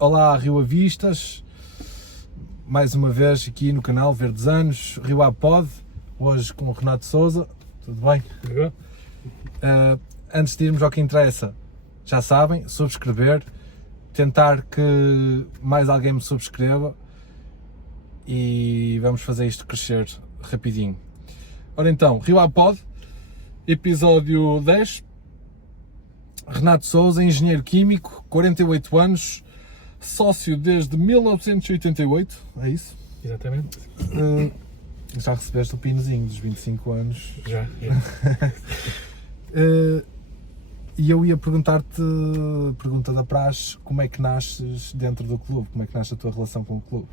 Olá, Rio Avistas, mais uma vez aqui no canal Verdes Anos, Rio A Pod, hoje com o Renato Souza, tudo bem? Antes de irmos ao que interessa, já sabem, subscrever, tentar que mais alguém me subscreva e vamos fazer isto crescer rapidinho. Ora então, Rio A Pod, episódio 10, Renato Souza, engenheiro químico, 48 anos, sócio desde 1988, é isso? Exatamente. Já recebeste o pinozinho dos 25 anos. Já. E eu ia perguntar-te, pergunta da praxe, como é que nasces dentro do clube? Como é que nasce a tua relação com o clube?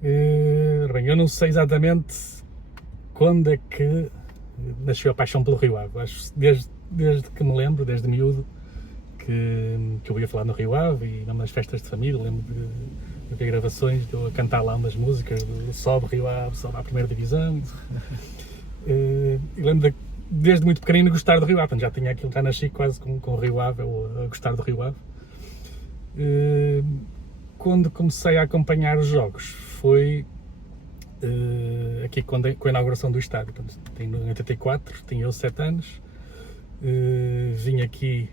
Bem, eu não sei exatamente quando é que nasceu a paixão pelo Rio Ave. Acho que desde que me lembro, desde miúdo, que eu ia falar no Rio Ave e nas festas de família. Lembro de ver gravações, de eu cantar lá umas músicas do Sobe Rio Ave, Sobe à primeira divisão. E lembro desde muito pequenino gostar do Rio Ave. Já tinha aquilo, já nasci quase com o Rio Ave, ou a gostar do Rio Ave. Quando comecei a acompanhar os jogos foi aqui com a inauguração do estádio. Em 84, tinha eu 7 anos, vim aqui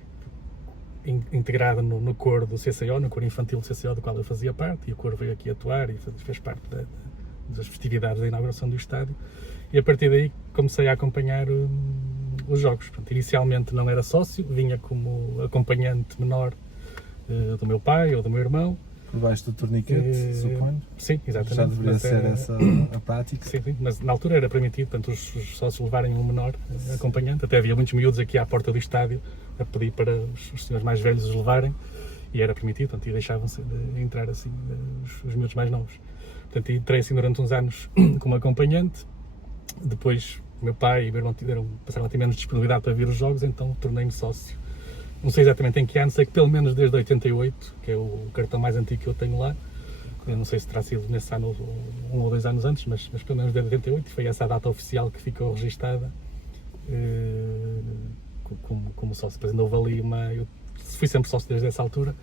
integrado no coro do CCO, no coro infantil do CCO, do qual eu fazia parte, e o coro veio aqui atuar e fez parte das festividades da inauguração do estádio, e a partir daí comecei a acompanhar os jogos. Portanto, inicialmente não era sócio, vinha como acompanhante menor do meu pai ou do meu irmão. Por baixo do torniquete, suponho? Sim, exatamente. Já deveria ser essa a prática? Sim, mas na altura era permitido, portanto, os sócios levarem um menor acompanhante. Até havia muitos miúdos aqui à porta do estádio a pedir para os senhores mais velhos os levarem, e era permitido, portanto, e deixavam-se de entrar assim os miúdos mais novos. Portanto, entrei assim durante uns anos como acompanhante. Depois o meu pai e o meu irmão passaram a ter menos disponibilidade para vir os jogos, então tornei-me sócio. Não sei exatamente em que ano, sei que pelo menos desde 88, que é o cartão mais antigo que eu tenho lá. Eu não sei se terá sido nesse ano ou 1 ou 2 anos antes, mas pelo menos desde 88, foi essa a data oficial que ficou registada como sócio. Depois ainda houve ali eu fui sempre sócio desde essa altura.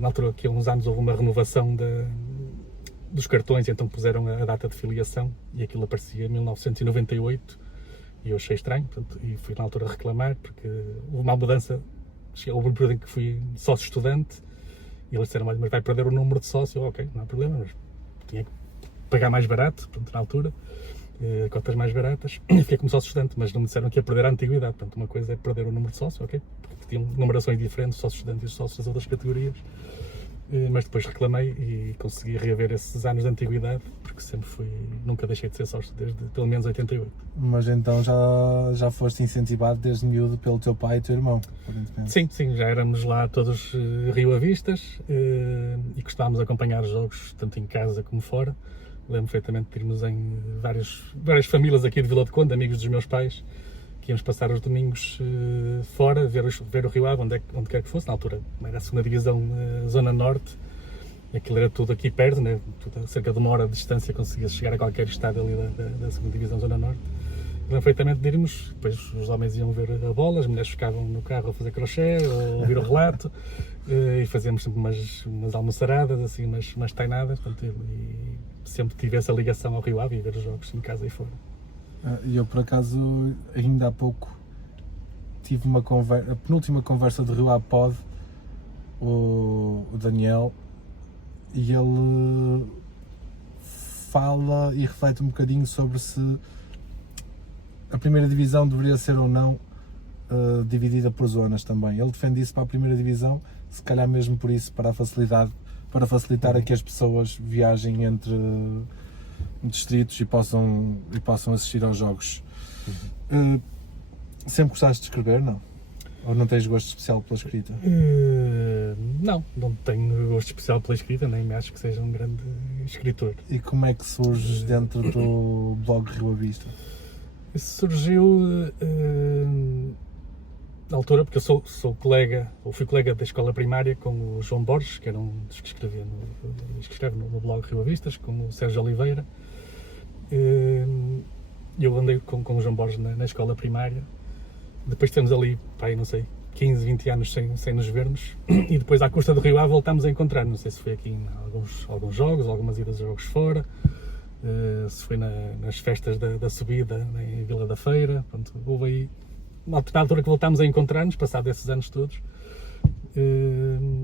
Na altura, aqui há uns anos, houve uma renovação dos cartões, então puseram a data de filiação e aquilo aparecia em 1998. E eu achei estranho, portanto, e fui na altura reclamar, porque houve uma mudança. Houve um período em que fui sócio estudante e eles disseram: mas vai perder o número de sócio. Ok, não há problema, mas tinha que pagar mais barato, portanto, na altura, cotas mais baratas, e fiquei como sócio estudante, mas não me disseram que ia perder a antiguidade. Portanto, uma coisa é perder o número de sócio, ok, porque tinham numerações diferentes, sócio estudante e os sócios das outras categorias. Mas depois reclamei e consegui reaver esses anos de antiguidade, porque nunca deixei de ser sócio desde pelo menos 88. Mas então já foste incentivado desde miúdo pelo teu pai e teu irmão, aparentemente. Sim, já éramos lá todos Rio Avistas e gostávamos de acompanhar os jogos, tanto em casa como fora. Lembro perfeitamente de irmos em várias famílias aqui de Vila de Conde, amigos dos meus pais, que íamos passar os domingos fora, ver o Rio Ave, onde quer que fosse. Na altura era a segunda divisão, Zona Norte, e aquilo era tudo aqui perto, né? Tudo a cerca de 1 hora de distância conseguia chegar a qualquer estádio ali da segunda divisão, Zona Norte. Lembro perfeitamente de irmos, depois os homens iam ver a bola, as mulheres ficavam no carro a fazer crochê ou ouvir o relato, e fazíamos sempre umas almoçaradas, assim, umas tainadas, portanto, e sempre tive essa ligação ao Rio Ave e ver os jogos em casa e fora. E eu, por acaso, ainda há pouco tive a penúltima conversa de Rio A Pod, o Daniel, e ele fala e reflete um bocadinho sobre se a primeira divisão deveria ser ou não dividida por zonas também. Ele defende isso para a primeira divisão, se calhar mesmo por isso, para facilitar a que as pessoas viajem entre distritos e possam assistir aos jogos. Sempre gostaste de escrever, não? Ou não tens gosto especial pela escrita? Não tenho gosto especial pela escrita, nem me acho que seja um grande escritor. E como é que surges dentro do blog Rio Avista? Isso surgiu na altura, porque eu sou colega, ou fui colega da escola primária com o João Borges, que era um dos que escreve no blog Rio Avistas, com o Sérgio Oliveira. Eu andei com o João Borges na escola primária. Depois temos ali, não sei, 15, 20 anos sem nos vermos, e depois à custa do Rio Ave voltámos a encontrar, não sei se foi aqui em alguns jogos, algumas idas de jogos fora, se foi nas festas da subida em Vila da Feira, pronto, houve aí uma altura que voltámos a encontrar-nos, passado esses anos todos,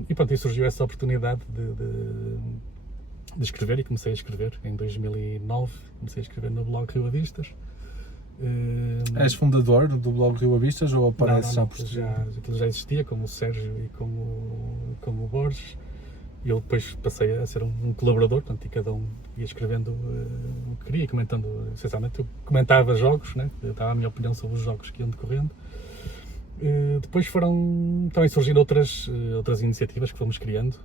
e pronto, e surgiu essa oportunidade de escrever, e comecei a escrever em 2009, comecei a escrever no blog Rio Avistas. És fundador do blog Rio Avistas ou aparece já por aquilo já existia, como o Sérgio e como o Borges, e eu depois passei a ser um colaborador, portanto, e cada um ia escrevendo o que queria, comentando, essencialmente eu comentava jogos, né? Eu dava a minha opinião sobre os jogos que iam decorrendo. Depois foram também surgindo outras iniciativas que fomos criando.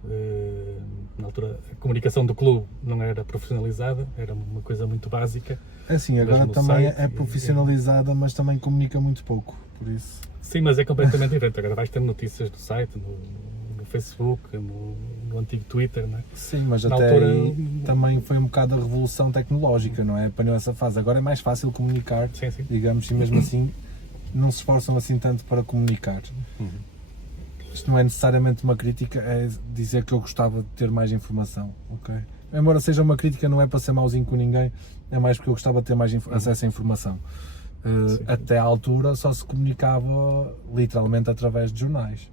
Na altura a comunicação do clube não era profissionalizada, era uma coisa muito básica. É assim, agora também é profissionalizada, mas também comunica muito pouco, por isso. Sim, mas é completamente diferente. Agora vais ter notícias do site, no Facebook, no antigo Twitter, não é? Sim, mas na até altura, aí também foi um bocado a revolução tecnológica, não é? Apanhou essa fase. Agora é mais fácil comunicar, sim. Digamos, e mesmo assim não se esforçam assim tanto para comunicar. Isto não é necessariamente uma crítica, é dizer que eu gostava de ter mais informação, ok? Embora seja uma crítica, não é para ser mauzinho com ninguém, é mais porque eu gostava de ter mais acesso à informação. Até à altura só se comunicava literalmente através de jornais.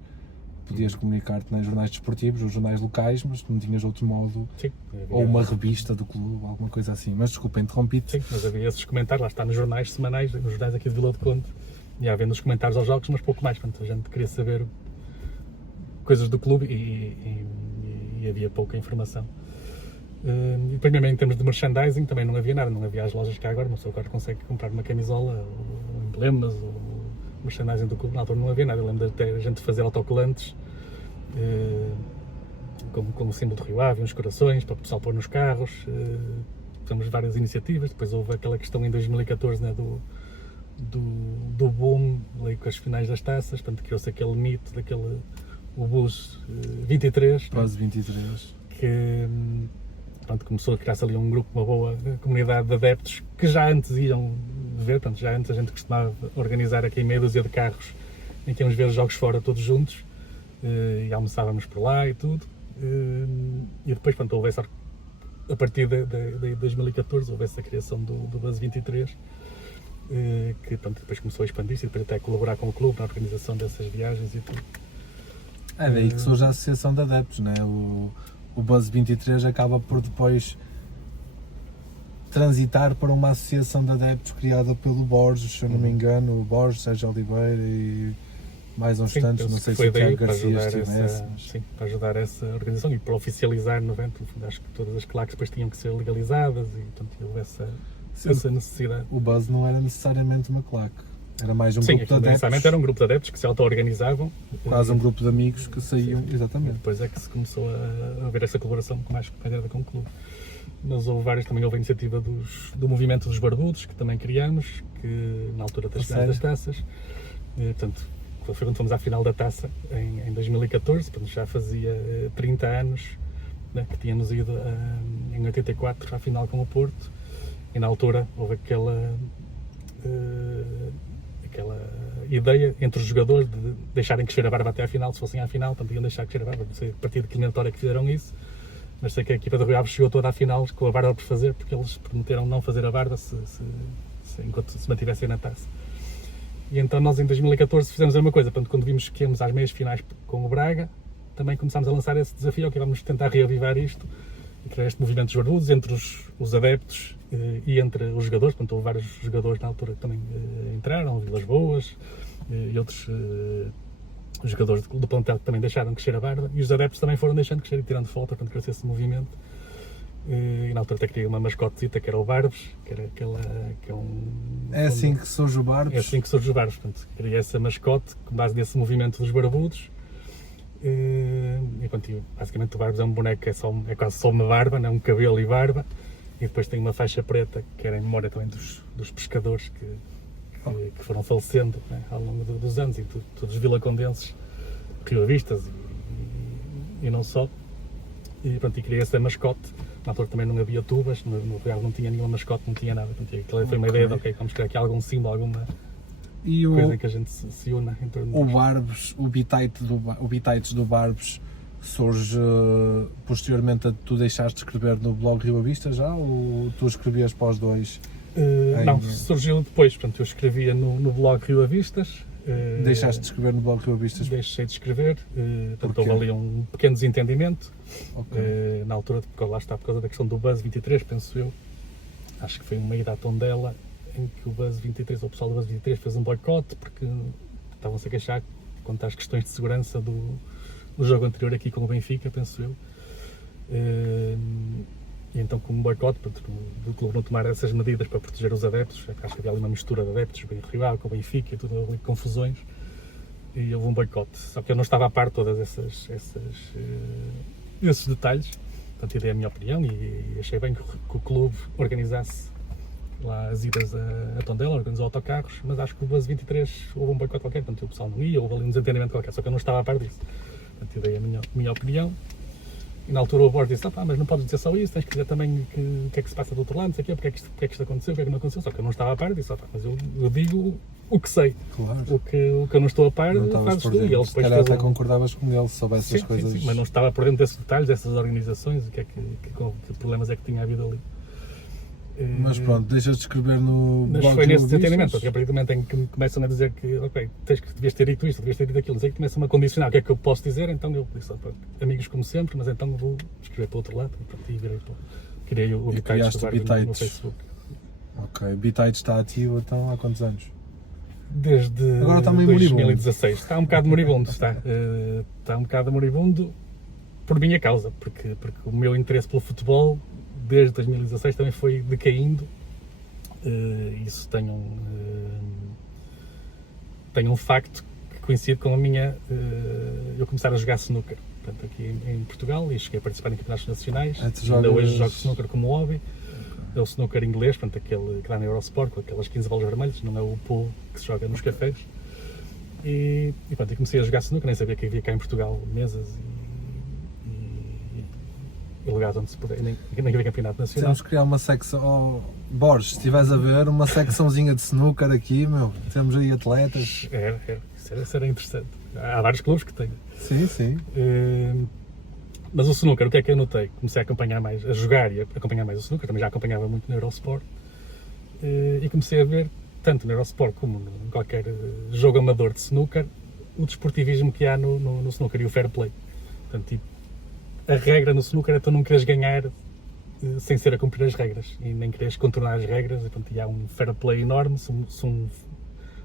Podias comunicar-te nos jornais desportivos, os jornais locais, mas não tinhas outro modo, ou uma revista do clube, alguma coisa assim. Mas desculpa, interrompi-te. Sim, mas havia esses comentários, lá está, nos jornais semanais, nos jornais aqui de Vila do Conde, e havendo os comentários aos jogos, mas pouco mais. Portanto, a gente queria saber coisas do clube e havia pouca informação. E depois mesmo em termos de merchandising também não havia nada, não havia as lojas que há agora, não sei, agora consegue comprar uma camisola, ou emblemas, ou merchandising do clube, na altura não havia nada. Eu lembro de até a gente fazer autocolantes como o símbolo do Rio Ave, uns corações para o pessoal pôr nos carros. Fizemos várias iniciativas. Depois houve aquela questão em 2014, né, do boom ali com as finais das taças, portanto criou-se aquele mito daquele o Bus 23, quase 23, que pronto, começou a criar-se ali um grupo, uma boa comunidade de adeptos que já antes iam ver, portanto, já antes a gente costumava organizar aqui meia dúzia de carros em que íamos ver os jogos fora todos juntos, e almoçávamos por lá e tudo, e depois pronto, houve essa, a partir de 2014 houve essa criação do Bus 23, que pronto, depois começou a expandir-se e depois até a colaborar com o clube na organização dessas viagens e tudo. É daí que surge a Associação de Adeptos, né? O Buzz 23 acaba por depois transitar para uma associação de adeptos criada pelo Borges, se eu não me engano, o Borges, Sérgio Oliveira e mais uns tantos, não sei se o Tiago Garcia estivesse. Sim, para ajudar essa organização e para oficializar no evento. Acho que todas as claques depois tinham que ser legalizadas e portanto houve essa necessidade. O Buzz não era necessariamente uma claque. Era mais um grupo de adeptos. Inicialmente era um grupo de adeptos que se auto-organizavam. Quase um grupo de amigos que saíam, exatamente. E depois é que se começou a haver essa colaboração mais companheirada com o clube. Mas houve várias, também houve a iniciativa do movimento dos barbudos, que também criámos, que na altura das finais das taças. Portanto, foi quando fomos à final da taça, em 2014, portanto já fazia 30 anos, né, que tínhamos ido em 84 à final com o Porto, e na altura houve aquela ideia entre os jogadores de deixarem crescer a barba até à final, se fossem à final, portanto iam deixar crescer a barba, não sei a partir de que eliminatória que fizeram isso, mas sei que a equipa do Rio Ave chegou toda à final com a barba por fazer, porque eles prometeram não fazer a barba enquanto se mantivessem na taça. E então nós em 2014 fizemos a mesma coisa, portanto quando vimos que íamos às meias finais com o Braga, também começámos a lançar esse desafio, ok, vamos tentar reavivar isto, e criar este movimento dos barbudos entre os adeptos e entre os jogadores, portanto houve vários jogadores na altura que também entraram, Vilas Boas e outros jogadores do plantel que também deixaram crescer a barba, e os adeptos também foram deixando crescer e tirando foto, portanto cresceu esse movimento. E na altura até criei uma mascotezita que era o Barbos, que era aquela que é um... É assim que surge o Barbos? É assim que surge o Barbos, portanto criei essa mascote com base nesse movimento dos barbudos. E pronto, basicamente o Barbos é um boneco que é quase só uma barba, não é um cabelo e barba, e depois tem uma faixa preta que era em memória também dos pescadores que foram falecendo, né, ao longo dos anos, e todos os vilacondenses, rioavistas e não só. E pronto, e criei essa mascote. Na altura também não havia tubas, no Rio não tinha nenhuma mascote, não tinha nada. Portanto, aquela foi uma ideia de, ok, vamos criar aqui algum símbolo, alguma... E coisa em que a gente se una em torno o disso. Barbos, o Bitites do Barbos surge posteriormente a tu deixaste de escrever no blog Rio Avista já, ou tu escrevias para os dois? Não, surgiu depois, portanto eu escrevia no blog Rio Avistas. Deixaste de escrever no blog Rio Avistas? Deixei de escrever, portanto Porquê? houve ali um pequeno desentendimento, Ok. na altura, porque lá está, por causa da questão do Buzz 23, penso eu. Acho que foi uma ida à Tondela em que o Buzz 23, ou o pessoal do Buzz 23 fez um boicote, porque estavam-se a queixar quanto às questões de segurança do jogo anterior aqui com o Benfica, penso eu. E então, como boicote, do clube não tomar essas medidas para proteger os adeptos, acho que havia ali uma mistura de adeptos, bem Rio Ave com o Benfica, e tudo ali confusões, e houve um boicote. Só que eu não estava a par de todos esses detalhes, portanto, dei a minha opinião e achei bem que o clube organizasse lá as idas a Tondela, organizou autocarros, mas acho que o Buzz 23 houve um boicote qualquer, portanto o pessoal não ia, houve ali um desentendimento qualquer, só que eu não estava a par disso. Portanto, dei a minha opinião. E na altura o Borges disse, mas não podes dizer só isso, tens que dizer também o que é que se passa do outro lado, não sei o quê, porque é que isto aconteceu, o que é que não aconteceu, só que eu não estava a par disso, mas eu digo o que sei, Claro. o que eu não estou a par, fazes tu, e ele Se depois calhar fez até concordavas com ele se soubesse as coisas. sim, mas não estava por dentro desses detalhes, dessas organizações, que problemas é que tinha havido ali. Mas pronto, deixas de escrever no Mas blog foi Rio nesse Avistas? desentendimento, porque a partir do momento em que me começam a dizer que, ok, devias ter dito isto, devias ter dito aquilo, não sei, que começam-me a condicionar o que é que eu posso dizer, então eu disse, pronto, amigos como sempre, mas então vou escrever para o outro lado, e pronto, e virei criei o E Bitites criaste do o Barbie no Bitites. Facebook. Ok, Bitites está ativo então há quantos anos? Desde Agora está meio 2016. Está um bocado moribundo, está. Está um bocado moribundo por minha causa, porque o meu interesse pelo futebol desde 2016 também foi decaindo. Isso tem um facto que coincide com a minha eu começar a jogar snooker, portanto, aqui em Portugal, e cheguei a participar em campeonatos nacionais. Ainda hoje jogo snooker como hobby. É o snooker inglês, portanto, aquele que dá na Eurosport, com aquelas 15 bolas vermelhas, não é o pool que se joga nos cafés. E pronto, eu comecei a jogar snooker, nem sabia que havia cá em Portugal mesas e lugares onde se podia, nem havia campeonato nacional. Temos que criar uma secção, Borges, se estiveres a ver, uma secçãozinha de snooker aqui, meu, temos aí atletas. Isso era interessante. Há vários clubes que têm. Sim, sim. Mas o snooker, o que é que eu notei? Comecei a acompanhar mais, a jogar e a acompanhar mais o snooker, também já acompanhava muito no Eurosport, e comecei a ver, tanto no Eurosport como em qualquer jogo amador de snooker, o desportivismo que há no snooker e o fair play. Portanto, tipo, a regra no snooker é tu não queres ganhar sem ser a cumprir as regras e nem queres contornar as regras, e, portanto, há um fair play enorme. Se um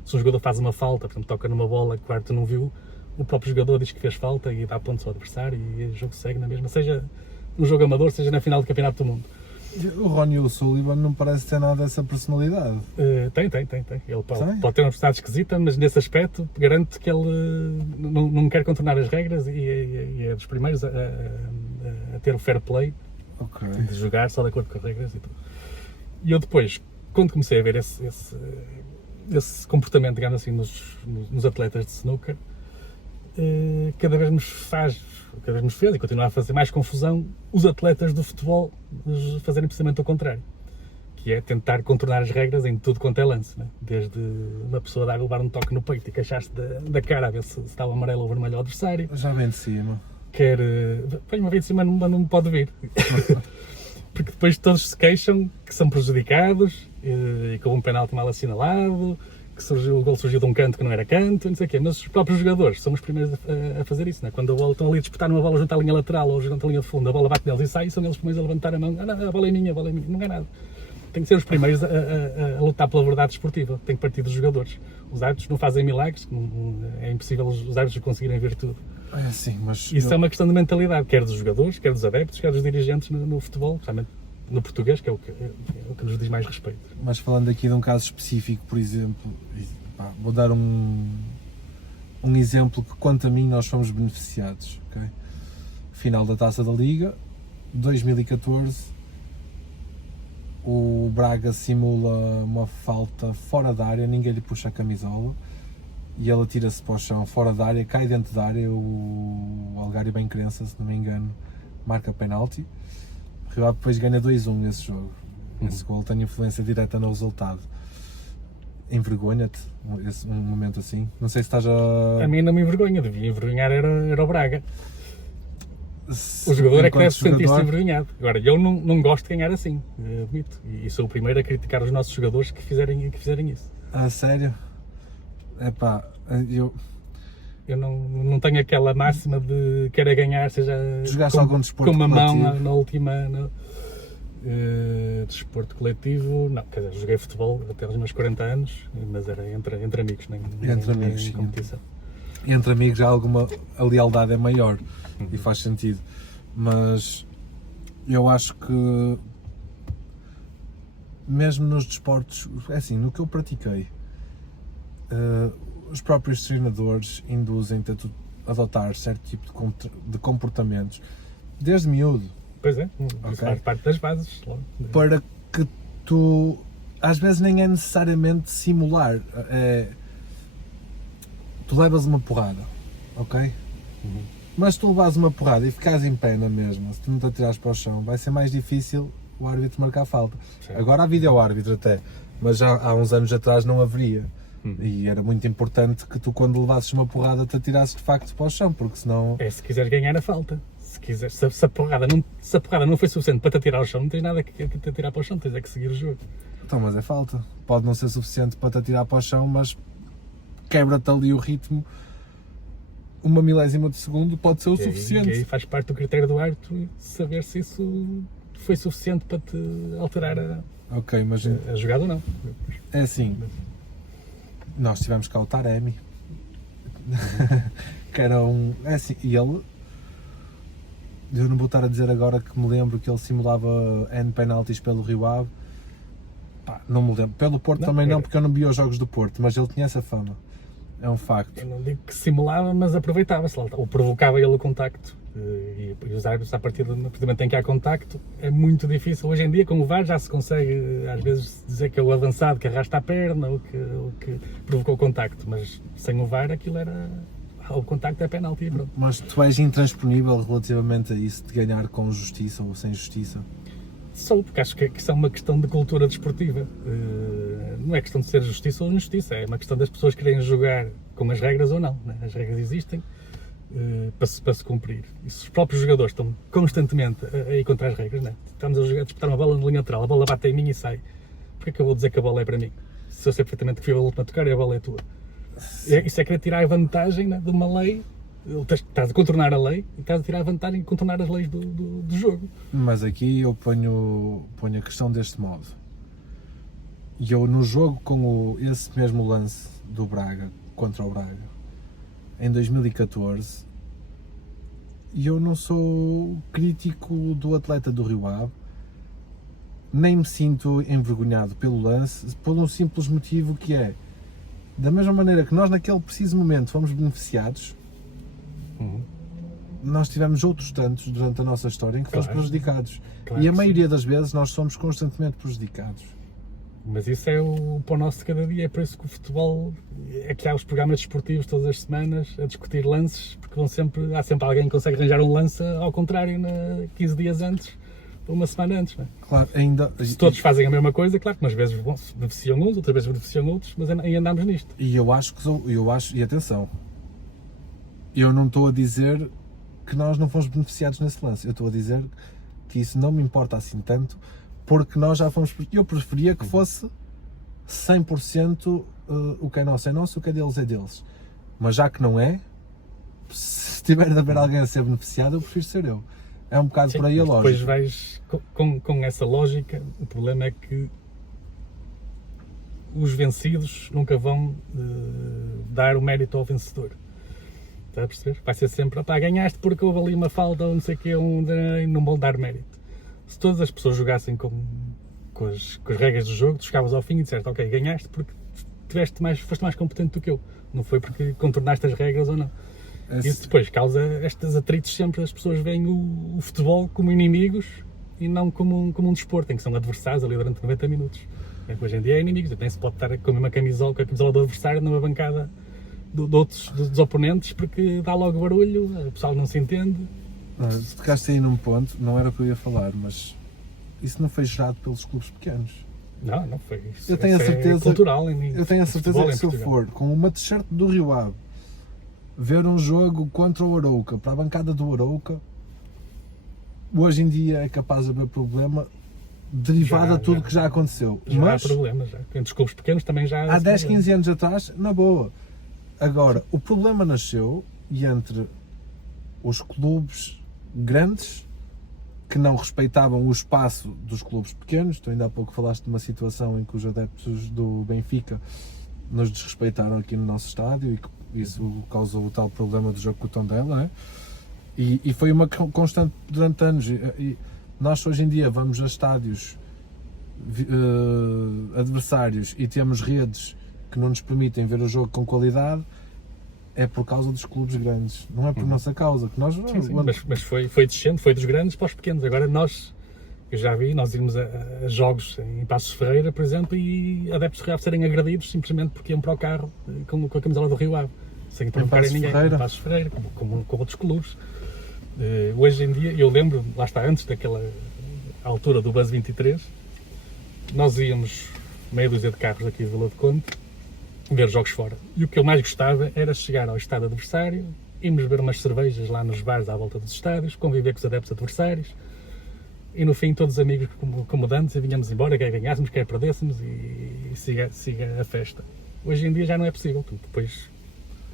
jogador faz uma falta, portanto, toca numa bola que o árbitro não viu, o próprio jogador diz que fez falta e dá pontos ao adversário e o jogo segue na mesma, seja no jogo amador, seja na final do Campeonato do Mundo. O Ronnie O'Sullivan não parece ter nada dessa personalidade. Tem. Ele pode ter uma personalidade esquisita, mas nesse aspecto garanto que ele não quer contornar as regras e é dos primeiros a ter o fair play, Ok. de jogar só de acordo com as regras e tudo. E eu depois, quando comecei a ver esse comportamento, digamos assim, nos atletas de snooker, cada vez nos fez e continua a fazer mais confusão os atletas do futebol fazerem precisamente o contrário, que é tentar contornar as regras em tudo quanto é lance, né? Desde uma pessoa dar levar um toque no peito e queixar-se da cara a ver se está o amarelo ou o vermelho ao adversário, Já vem de cima. quer uma vez de cima não pode vir porque depois todos se queixam que são prejudicados e que houve um penalti mal assinalado, que o gol surgiu de um canto que não era canto, não sei o quê, mas os próprios jogadores são os primeiros a fazer isso, não é? Quando a bola, estão ali a disputar uma bola junto à linha lateral ou junto à linha de fundo, a bola bate neles e sai, são eles os primeiros a levantar a mão, não, a bola é minha, não é nada. Tem que ser os primeiros a lutar pela verdade esportiva, tem que partir dos jogadores. Os árbitros não fazem milagres, é impossível os árbitros conseguirem ver tudo. É assim, mas... Isso é uma questão de mentalidade, quer dos jogadores, quer dos adeptos, quer dos dirigentes no futebol, principalmente no português, que é o que nos diz mais respeito. Mas falando aqui de um caso específico, por exemplo, vou dar um exemplo que, quanto a mim, nós fomos beneficiados. Okay? Final da Taça da Liga, 2014, o Braga simula uma falta fora da área, ninguém lhe puxa a camisola e ele atira-se para o chão, fora da área, cai dentro da área, o Algário Benquerença, se não me engano, marca penalti. O Rio Ave depois ganha 2-1 esse jogo. Esse gol tem influência direta no resultado. envergonha-te um momento assim? Não sei se estás a... A mim não me envergonha, devia envergonhar era o Braga. O jogador é que deve sentir-se envergonhado. Agora, eu não gosto de ganhar assim, admito. E sou o primeiro a criticar os nossos jogadores que fizerem isso. Ah, sério? Epá, eu... Eu não tenho aquela máxima de querer ganhar, seja Jogaste algum desporto com uma mão coletivo? na última... desporto coletivo, não, quer dizer, joguei futebol até aos meus 40 anos, mas era entre amigos, nem amigos, em sim. competição. Entre amigos a lealdade é maior e faz sentido, mas eu acho que mesmo nos desportos, é assim, no que eu pratiquei, os próprios treinadores induzem-te a adotar certo tipo de comportamentos desde miúdo. Pois é, Ok. isso faz parte das bases. Logo. Para que tu, às vezes nem é necessariamente simular, tu levas uma porrada, ok? Mas tu levas uma porrada e ficas em pé na mesma, se tu não te atirares para o chão, vai ser mais difícil o árbitro marcar falta. Sim. Agora há vídeo-árbitro até, mas já há uns anos atrás não haveria. E era muito importante que tu, quando levasses uma porrada, te atirasses de facto para o chão, porque senão... É, se quiseres ganhar a falta. Se a porrada não foi suficiente para te atirar ao chão, não tens nada que te atirar para o chão, tens é que seguir o jogo. Então, mas é falta. Pode não ser suficiente para te atirar para o chão, mas quebra-te ali o ritmo. Uma milésima de segundo pode ser o suficiente. E aí faz parte do critério do árbitro saber se isso foi suficiente para te alterar Ok, mas a jogada ou não. é assim, nós tivemos cá o Taremi, que era um... É assim, e ele... Eu não vou estar a dizer agora que me lembro que ele simulava N penaltis pelo Rio Ave. Pá, não me lembro. Pelo Porto Não, também não, era. porque eu não vi os jogos do Porto, mas ele tinha essa fama. É um facto. Eu não digo que simulava, mas aproveitava-se lá, ou provocava ele o contacto. E os árbitros, a partir do momento em que há contacto, é muito difícil. Hoje em dia, com o VAR, já se consegue, às vezes, dizer que é o avançado que arrasta a perna ou que provocou o contacto, mas sem o VAR, aquilo era. O contacto é penalti e pronto. Mas tu és intransponível relativamente a isso de ganhar com justiça ou sem justiça? Sou, porque acho que isso é uma questão de cultura desportiva. Não é questão de ser justiça ou injustiça, é uma questão das pessoas quererem jogar com as regras ou não. Né? As regras existem para se cumprir. E se os próprios jogadores estão constantemente a ir contra as regras, né? Estamos a disputar uma bola na linha lateral, a bola bate em mim e sai. Porquê é que eu vou dizer que a bola é para mim? Se eu sei perfeitamente que fui a última a tocar e a bola é tua. Isso é querer tirar a vantagem, né, de uma lei. Estás a contornar a lei e estás a tirar a vantagem de contornar as leis do jogo. Mas aqui eu ponho a questão deste modo. E eu no jogo com esse mesmo lance do Braga contra o Braga em 2014, e eu não sou crítico do atleta do Rio Ave, nem me sinto envergonhado pelo lance, por um simples motivo que é, da mesma maneira que nós naquele preciso momento fomos beneficiados, nós tivemos outros tantos durante a nossa história em que fomos prejudicados. Claro E a que maioria das vezes nós somos constantemente prejudicados. Mas isso é o pão nosso de cada dia, é por isso que o futebol, é que há os programas desportivos todas as semanas a discutir lances, porque há sempre alguém que consegue arranjar um lance ao contrário 15 dias antes, ou uma semana antes. Não é? Claro, ainda... Se todos fazem a mesma coisa, claro que umas vezes se beneficiam uns, outras vezes beneficiam outros, mas ainda andamos nisto. E eu acho, e atenção, eu não estou a dizer que nós não fomos beneficiados nesse lance, eu estou a dizer que isso não me importa assim tanto, porque nós já fomos, eu preferia que fosse 100% o que é nosso é nosso, o que é deles é deles, mas já que não é, se tiver de haver alguém a ser beneficiado, eu prefiro ser eu. É um bocado por aí a lógica. Depois vais com essa lógica, o problema é que os vencidos nunca vão dar o mérito ao vencedor. Está a perceber? Vai ser sempre, ganhaste porque houve ali uma falta ou não sei o quê, e não vão dar mérito. Se todas as pessoas jogassem com as regras do jogo, tu chegavas ao fim e disseste, ok, ganhaste porque foste mais competente do que eu. Não foi porque contornaste as regras ou não. Isso depois causa estes atritos sempre, as pessoas veem o futebol como inimigos e não como um desporto, em que são adversários ali durante 90 minutos. Hoje em dia é inimigos, nem se pode estar com a mesma camisola, com a camisola do adversário numa bancada dos oponentes, porque dá logo barulho, o pessoal não se entende. Se tocaste aí num ponto, não era o que eu ia falar, mas isso não foi gerado pelos clubes pequenos. Não foi isso. Eu tenho a Isso certeza- é cultural Eu tenho a certeza futebol que em se eu Portugal. for com uma t-shirt do Rio Ave ver um jogo contra o Arouca, para a bancada do Arouca, hoje em dia é capaz de haver problema derivado Já, a tudo já. que já aconteceu. Já Mas há problemas, já. Entre os clubes pequenos também já há esse 10, problema. 15 anos atrás, na boa. Agora, o problema nasceu e entre os clubes grandes que não respeitavam o espaço dos clubes pequenos. Tu ainda há pouco falaste de uma situação em que os adeptos do Benfica nos desrespeitaram aqui no nosso estádio e que isso causou o tal problema do jogo com o Tondela, né? E foi uma constante durante anos. E nós hoje em dia vamos a estádios adversários e temos redes que não nos permitem ver o jogo com qualidade, é por causa dos clubes grandes, não é por nossa causa. Que nós, Sim, mas foi descendo, foi dos grandes para os pequenos. Agora eu já vi, nós íamos a jogos em Passos Ferreira, por exemplo, e adeptos do Rio Ave serem agredidos simplesmente porque iam para o carro com a camisola do Rio Ave, sem provocarem Passos ninguém. Ferreira? Em Passos Ferreira, como com outros clubes. Hoje em dia, eu lembro, lá está, antes daquela altura do Buzz 23, nós íamos meia dúzia de carros aqui de Vila de Conde ver jogos fora. E o que eu mais gostava era chegar ao estádio adversário, irmos beber umas cervejas lá nos bares à volta dos estádios, conviver com os adeptos adversários e no fim todos amigos como dantes e vinhamos embora, quer ganhássemos, quer perdêssemos e siga a festa. Hoje em dia já não é possível, depois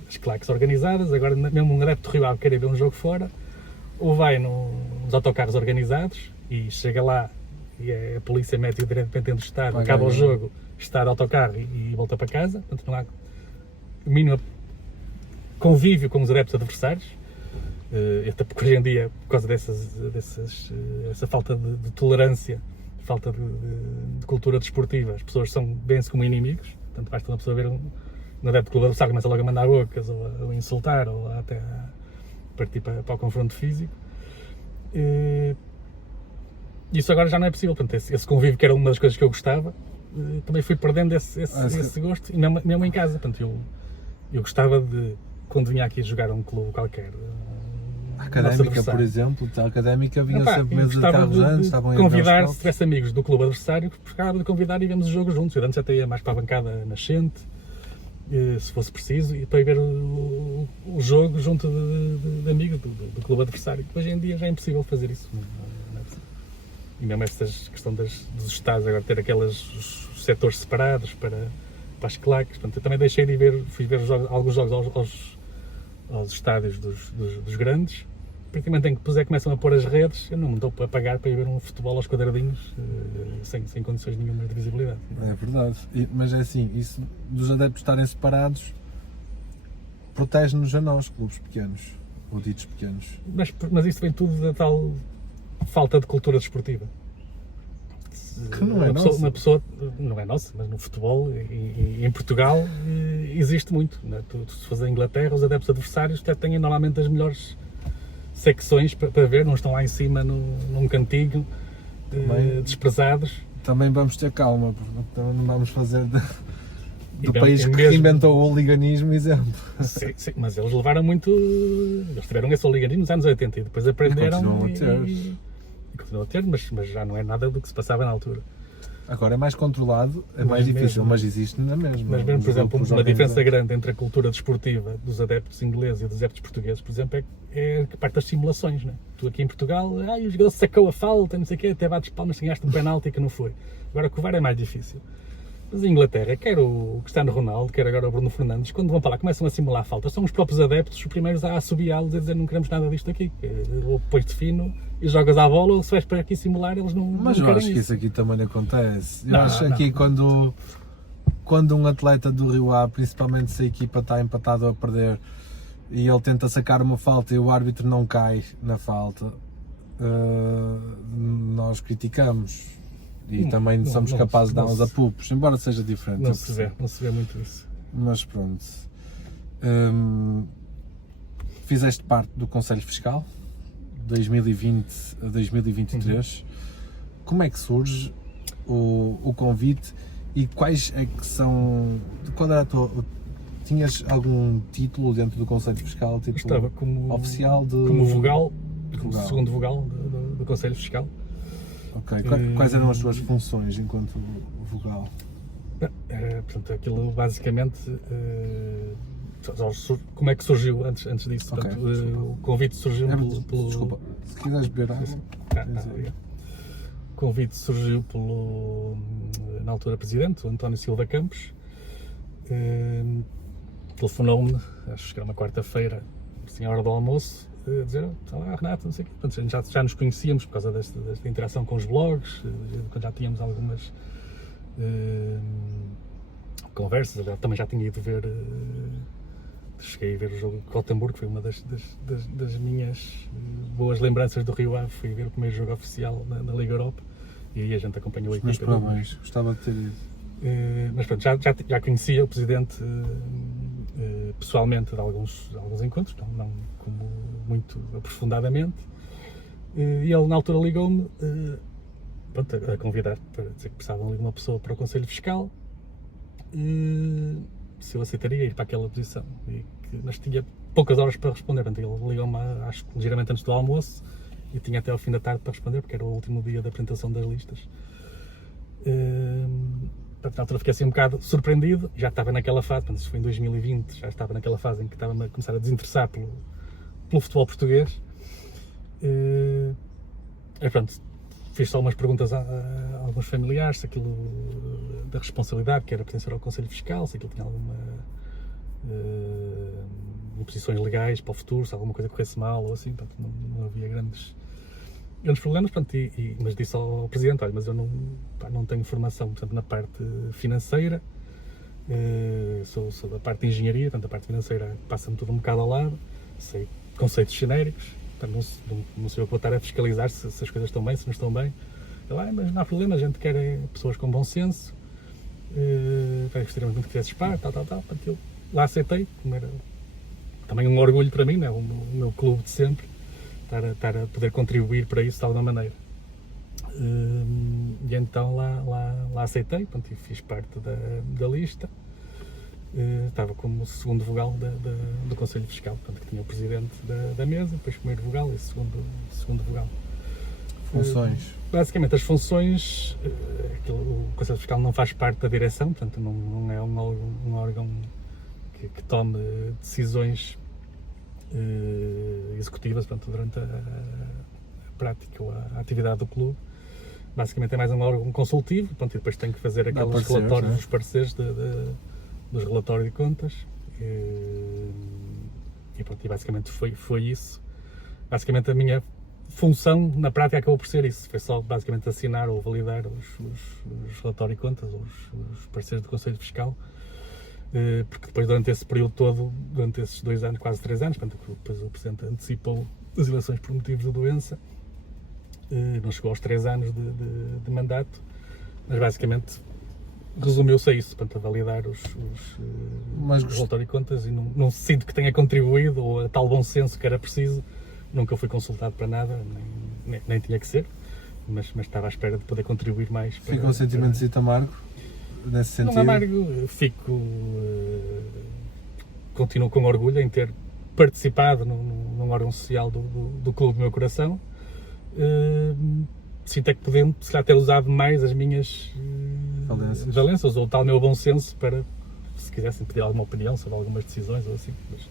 as claques organizadas, agora mesmo um adepto do Rio Ave quer ver um jogo fora, ou vai nos autocarros organizados e chega lá e a polícia mete-o diretamente dentro do estádio, acaba o jogo, está de autocarro e volta para casa. Portanto, não há o mínimo convívio com os adeptos adversários, até porque hoje em dia, por causa essa falta de tolerância, falta de cultura desportiva, as pessoas bem-se como inimigos. Portanto, basta uma pessoa ver um adepto do clube adversário, começa logo a mandar bocas ou a insultar ou até a partir para o confronto físico. Isso agora já não é possível. Portanto, esse convívio, que era uma das coisas que eu gostava, também fui perdendo esse gosto, e mesmo em casa. Portanto, eu gostava de, quando vinha aqui jogar a um clube qualquer, a Académica, por exemplo, a Académica vinha sempre meses de carros antes, estavam a convidar, se tivesse amigos do clube adversário, gostava de convidar e vemos o jogo juntos. Eu antes até ia mais para a bancada nascente, se fosse preciso, e para ir ver o jogo junto de amigos do clube adversário. Hoje em dia já é impossível fazer isso. E mesmo esta questão dos estados, agora ter os setores separados para as claques. Portanto, eu também deixei de fui ver alguns jogos aos estádios dos grandes. Praticamente em que depois começam a pôr as redes, eu não me dou a pagar para ir ver um futebol aos quadradinhos sem condições nenhumas de visibilidade. É verdade, mas é assim, isso dos adeptos estarem separados protege-nos a nós, clubes pequenos, ou ditos pequenos. Mas isso vem tudo da tal falta de cultura desportiva. Que não é nossa. Uma pessoa, não é nossa, mas no futebol e em Portugal existe muito. Não é? Se fores a Inglaterra, os adeptos adversários até têm normalmente as melhores secções para ver, não estão lá em cima num cantinho desprezados. Também vamos ter calma, porque não vamos fazer do bem, país que reinventou o hooliganismo exemplo. Sim, mas eles levaram muito. Eles tiveram esse hooliganismo nos anos 80 e depois aprenderam. E continuam a ter, mas já não é nada do que se passava na altura. Agora é mais controlado, é mais difícil, mas existe na mesma. Mas mesmo, por exemplo, uma diferença grande entre a cultura desportiva dos adeptos ingleses e dos adeptos portugueses, por exemplo, é que parte das simulações, não é? Tu aqui em Portugal, o jogador sacou a falta, não sei o quê, até bates palmas, ganhaste um penalti que não foi. Agora com o VAR é mais difícil. Mas em Inglaterra, quer o Cristiano Ronaldo, quer agora o Bruno Fernandes, quando vão para lá, começam a simular faltas, são os próprios adeptos os primeiros a assobiá-los e a dizer não queremos nada disto aqui. Ou pões-te fino e jogas à bola, ou se vais para aqui simular, eles não Mas não eu acho que isso aqui também acontece. Eu acho não. aqui quando um atleta do Rio Ave, principalmente se a equipa está empatada a perder e ele tenta sacar uma falta e o árbitro não cai na falta, nós criticamos. E também somos capazes de dar uns apupos, embora seja diferente. Não se vê muito isso. Mas pronto. Fizeste parte do Conselho Fiscal, 2020 a 2023. Como é que surge o convite e quais é que são... Qual era a tua... Tinhas algum título dentro do Conselho Fiscal? Tipo, estava como oficial de... Como vogal, como segundo vogal do Conselho Fiscal. Ok. Quais eram as tuas funções enquanto vogal? Portanto, aquilo basicamente. Como é que surgiu antes disso? Ok, Portanto, desculpa. o convite surgiu pelo. Desculpa, se quiseres beber água. Obrigado. O convite surgiu pelo, na altura, presidente, o António Silva Campos. Telefonou-me, acho que era uma quarta-feira, assim, à hora do almoço, a dizer: está lá, Renato, não sei o quê. Portanto, já nos conhecíamos por causa desta interação com os blogs, quando já tínhamos algumas conversas. Também já tinha ido ver. Cheguei a ver o jogo de Gotemburgo, que foi uma das minhas boas lembranças do Rio Ave. Fui ver o primeiro jogo oficial na Liga Europa e aí a gente acompanhou a equipa. Meus parabéns, gostava de ter ido. Mas pronto, já conhecia o presidente pessoalmente de alguns encontros, não como muito aprofundadamente. E ele na altura ligou-me a convidar para dizer que precisavam ali de uma pessoa para o Conselho Fiscal. Se eu aceitaria ir para aquela posição, mas tinha poucas horas para responder. Portanto, ele ligou-me, acho que ligeiramente antes do almoço, e tinha até ao fim da tarde para responder, porque era o último dia da apresentação das listas. Portanto, na altura fiquei assim um bocado surpreendido. Já estava naquela fase, portanto, isso foi em 2020, já estava naquela fase em que estava a começar a desinteressar pelo futebol português. Pronto, fiz só umas perguntas a alguns familiares, se aquilo da responsabilidade, que era pertencer ao Conselho Fiscal, se aquilo tinha alguma imposições legais para o futuro, se alguma coisa corresse mal ou assim. Portanto, não havia grandes problemas. Portanto, mas disse ao Presidente: olha, mas eu não tenho formação, portanto, na parte financeira, sou da parte de engenharia, portanto a parte financeira passa-me tudo um bocado ao lado, sei conceitos genéricos. Portanto, não sei eu que vou estar a fiscalizar se as coisas estão bem, se não estão bem. Mas não há problema, a gente quer pessoas com bom senso, gostaríamos muito que fizesses parte, tal. Portanto, eu lá aceitei, como era também um orgulho para mim, né? O meu clube de sempre, estar a poder contribuir para isso de alguma maneira. E então lá aceitei, portanto, e fiz parte da lista. Estava como segundo vogal do Conselho Fiscal, portanto, que tinha o presidente da mesa, depois primeiro vogal e segundo vogal. Funções? Basicamente, as funções, o Conselho Fiscal não faz parte da direção, portanto, não é um órgão que tome decisões executivas, portanto, durante a prática ou a atividade do clube. Basicamente é mais um órgão consultivo, portanto, e depois tem que fazer aqueles relatórios, os pareceres dos relatórios de contas, e pronto, e basicamente foi isso. Basicamente a minha função na prática acabou por ser isso, foi só basicamente assinar ou validar os relatórios de contas, os pareceres do Conselho Fiscal, porque depois durante esse período todo, durante esses 2 anos, quase 3 anos, portanto, depois o Presidente antecipou as eleições por motivos de doença, não chegou aos 3 anos de mandato, mas basicamente resumiu-se a isso, portanto, a validar os relatórios de contas, e não sinto que tenha contribuído, ou a tal bom senso que era preciso. Nunca fui consultado para nada, nem tinha que ser, mas estava à espera de poder contribuir mais. Fica um sentimento amargo nesse sentido? Não amargo, continuo com orgulho em ter participado num órgão social do clube do meu coração. Sinto é que podendo, se calhar, ter usado mais as minhas valências ou o tal meu bom senso para, se quisessem pedir alguma opinião sobre algumas decisões ou assim, mas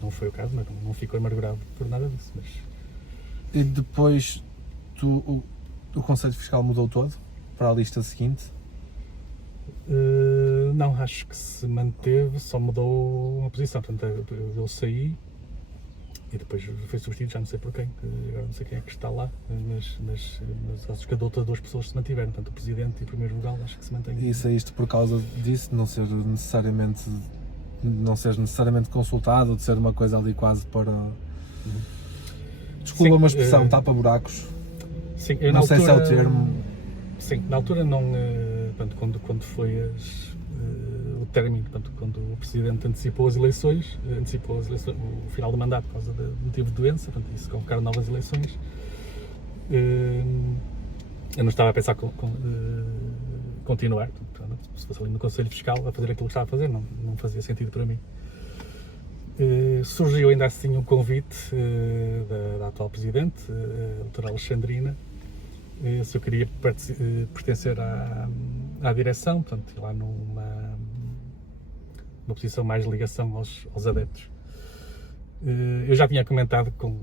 não foi o caso, mas não fico amargurado por nada disso. Mas... E depois o Conselho Fiscal mudou todo para a lista seguinte? Não, acho que se manteve, só mudou uma posição, portanto eu saí e depois foi substituído, já não sei por quem, agora não sei quem é que está lá, mas acho que as outras 2 pessoas se mantiveram, portanto o Presidente e o primeiro vogal acho que se mantém. E saíste por causa disso, não seres necessariamente consultado, de ser uma coisa ali quase para... Desculpa uma expressão, tapa-buracos. Sim, não sei se é o termo. Sim, na altura não, portanto, quando foi o término, portanto, quando o Presidente antecipou as eleições, o final do mandato por causa do motivo de doença, portanto, isso convocaram novas eleições. Eu não estava a pensar continuar, portanto, se fosse ali no Conselho Fiscal a fazer aquilo que estava a fazer, não fazia sentido para mim. Surgiu ainda assim um convite da atual Presidente, a doutora Alexandrina, se eu queria pertencer à direção, portanto, ir lá numa posição mais de ligação aos adeptos. Eu já tinha comentado com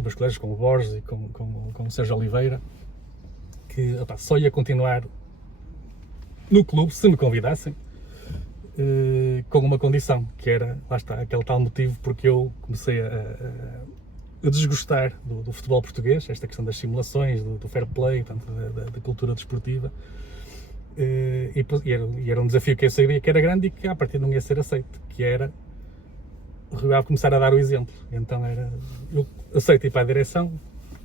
meus colegas, com o Borges e com o Sérgio Oliveira, que só ia continuar no clube se me convidassem, com uma condição, que era, lá está, aquele tal motivo porque eu comecei a desgostar do futebol português, esta questão das simulações, do fair play, portanto, da cultura desportiva, e era um desafio que eu sabia que era grande e que à partida não ia ser aceito, que era o Rio Ave começar a dar o exemplo. Então eu aceito ir para a direção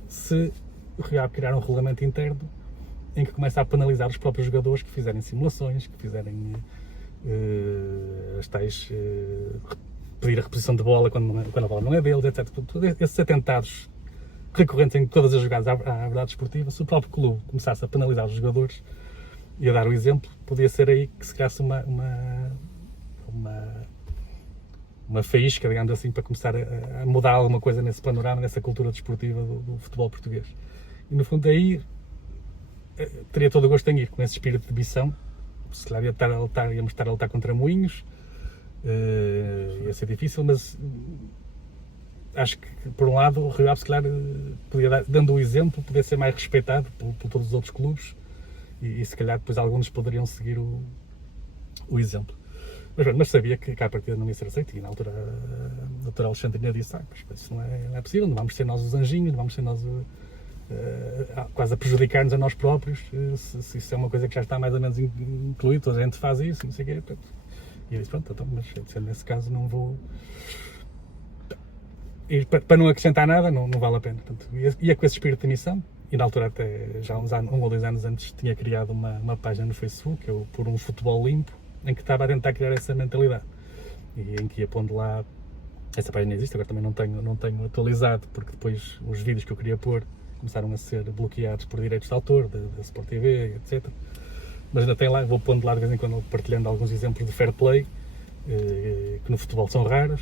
se o Rio Ave criar um regulamento interno em que começa a penalizar os próprios jogadores que fizerem simulações, que fizerem as tais pedir a reposição de bola quando a bola não é deles, etc. Esses atentados recorrentes em todas as jogadas à verdade desportiva, se o próprio clube começasse a penalizar os jogadores e a dar o exemplo, podia ser aí que se criasse uma faísca, digamos assim, para começar a mudar alguma coisa nesse panorama, nessa cultura desportiva do futebol português. E no fundo aí teria todo o gosto em ir, com esse espírito de missão. Se calhar íamos estar a lutar contra moinhos, ia ser difícil, mas acho que, por um lado, o Rio Ave, se calhar, podia dando o exemplo, podia ser mais respeitado por todos os outros clubes e se calhar depois alguns poderiam seguir o exemplo. Mas sabia que à partida não ia ser aceito, e na altura a doutora Alexandrina disse: mas isso não é possível, não vamos ser nós os anjinhos, não vamos ser nós quase a prejudicar-nos a nós próprios, se isso é uma coisa que já está mais ou menos incluído, toda a gente faz isso, não sei o quê. E eu disse: pronto, então, mas nesse caso não vou... E para não acrescentar nada, não vale a pena. Portanto, ia com esse espírito de missão, e na altura até, já um ou dois anos antes, tinha criado uma página no Facebook, eu por um futebol limpo, em que estava a tentar criar essa mentalidade. E em que ia pondo lá... Essa página existe, agora também não tenho atualizado, porque depois os vídeos que eu queria pôr começaram a ser bloqueados por direitos de autor, da Sport TV, etc. Mas ainda tem lá, vou pondo lá de vez em quando, partilhando alguns exemplos de fair play, que no futebol são raros,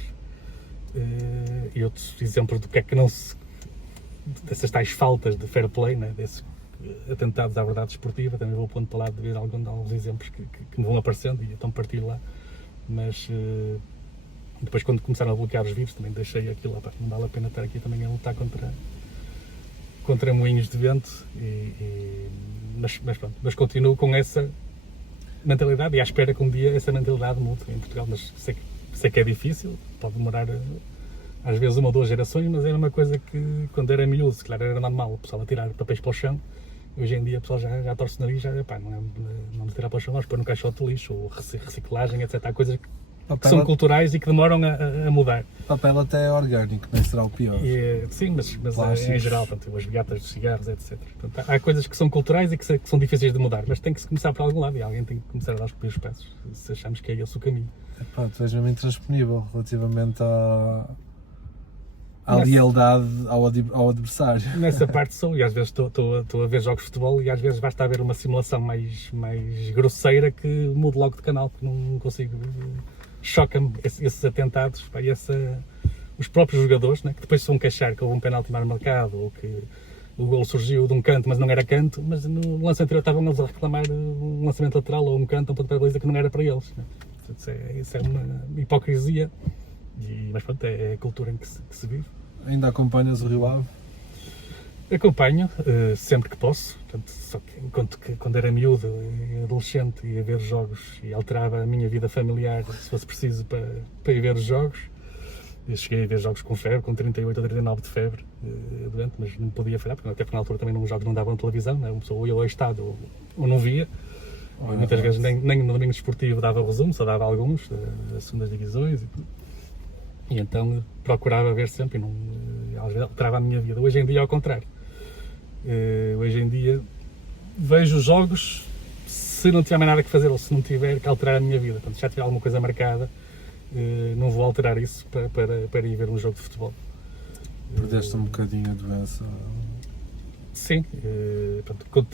e outros exemplos do que é que não se... dessas tais faltas de fair play, né, desses atentados à verdade desportiva. Também vou pondo para lá de ver alguns exemplos que me vão aparecendo, e então partilho lá. Mas depois, quando começaram a bloquear os vídeos, também deixei aquilo lá, não vale a pena estar aqui também a lutar contra moinhos de vento, mas continuo com essa mentalidade e à espera que um dia essa mentalidade mude em Portugal. Mas sei que é difícil, pode demorar às vezes 1 ou 2 gerações, mas era uma coisa que quando era miúdo, se calhar era normal o pessoal a tirar papéis para o chão. Hoje em dia o pessoal já torce o nariz, não tirar para o chão, vamos pôr no caixote de lixo, ou reciclagem, etc. Há coisas que são culturais e que demoram a mudar. Papel até é orgânico, nem será o pior. Sim, mas em geral, portanto, as beatas dos cigarros, etc. Portanto, há coisas que são culturais e que são difíceis de mudar, mas tem que se começar por algum lado, e alguém tem que começar a dar os primeiros passos, se achamos que é esse o caminho. Tu és mesmo intransponível relativamente à lealdade ao adversário. Nessa parte sou, e às vezes estou a ver jogos de futebol e às vezes basta haver uma simulação mais grosseira que mudo logo de canal, porque não consigo... Choca-me esses atentados, os próprios jogadores, né, que depois se vão queixar que houve um penalti mal marcado, ou que o golo surgiu de um canto mas não era canto, mas no lance anterior estavam eles a reclamar um lançamento lateral ou um canto, um pontapé de baliza que não era para eles. Né? Isso é uma hipocrisia, mas pronto, é a cultura em que se vive. Ainda acompanhas o Rio Ave? Acompanho sempre que posso, portanto, só que quando era miúdo e adolescente ia ver jogos e alterava a minha vida familiar se fosse preciso para ir ver os jogos. Eu cheguei a ver jogos com febre, com 38 ou 39 de febre, mas não podia falhar, até porque na altura também os jogos não davam televisão, né? Uma pessoa ou ia ao estádio ou não via. E muitas vezes nem no domingo desportivo dava o resumo, só dava alguns das segundas divisões. E então procurava ver sempre e não alterava a minha vida. Hoje em dia é ao contrário. Hoje em dia vejo os jogos se não tiver mais nada que fazer ou se não tiver que alterar a minha vida. Portanto, se já tiver alguma coisa marcada, não vou alterar isso para ir ver um jogo de futebol. Perdeste um bocadinho a doença? Sim, quando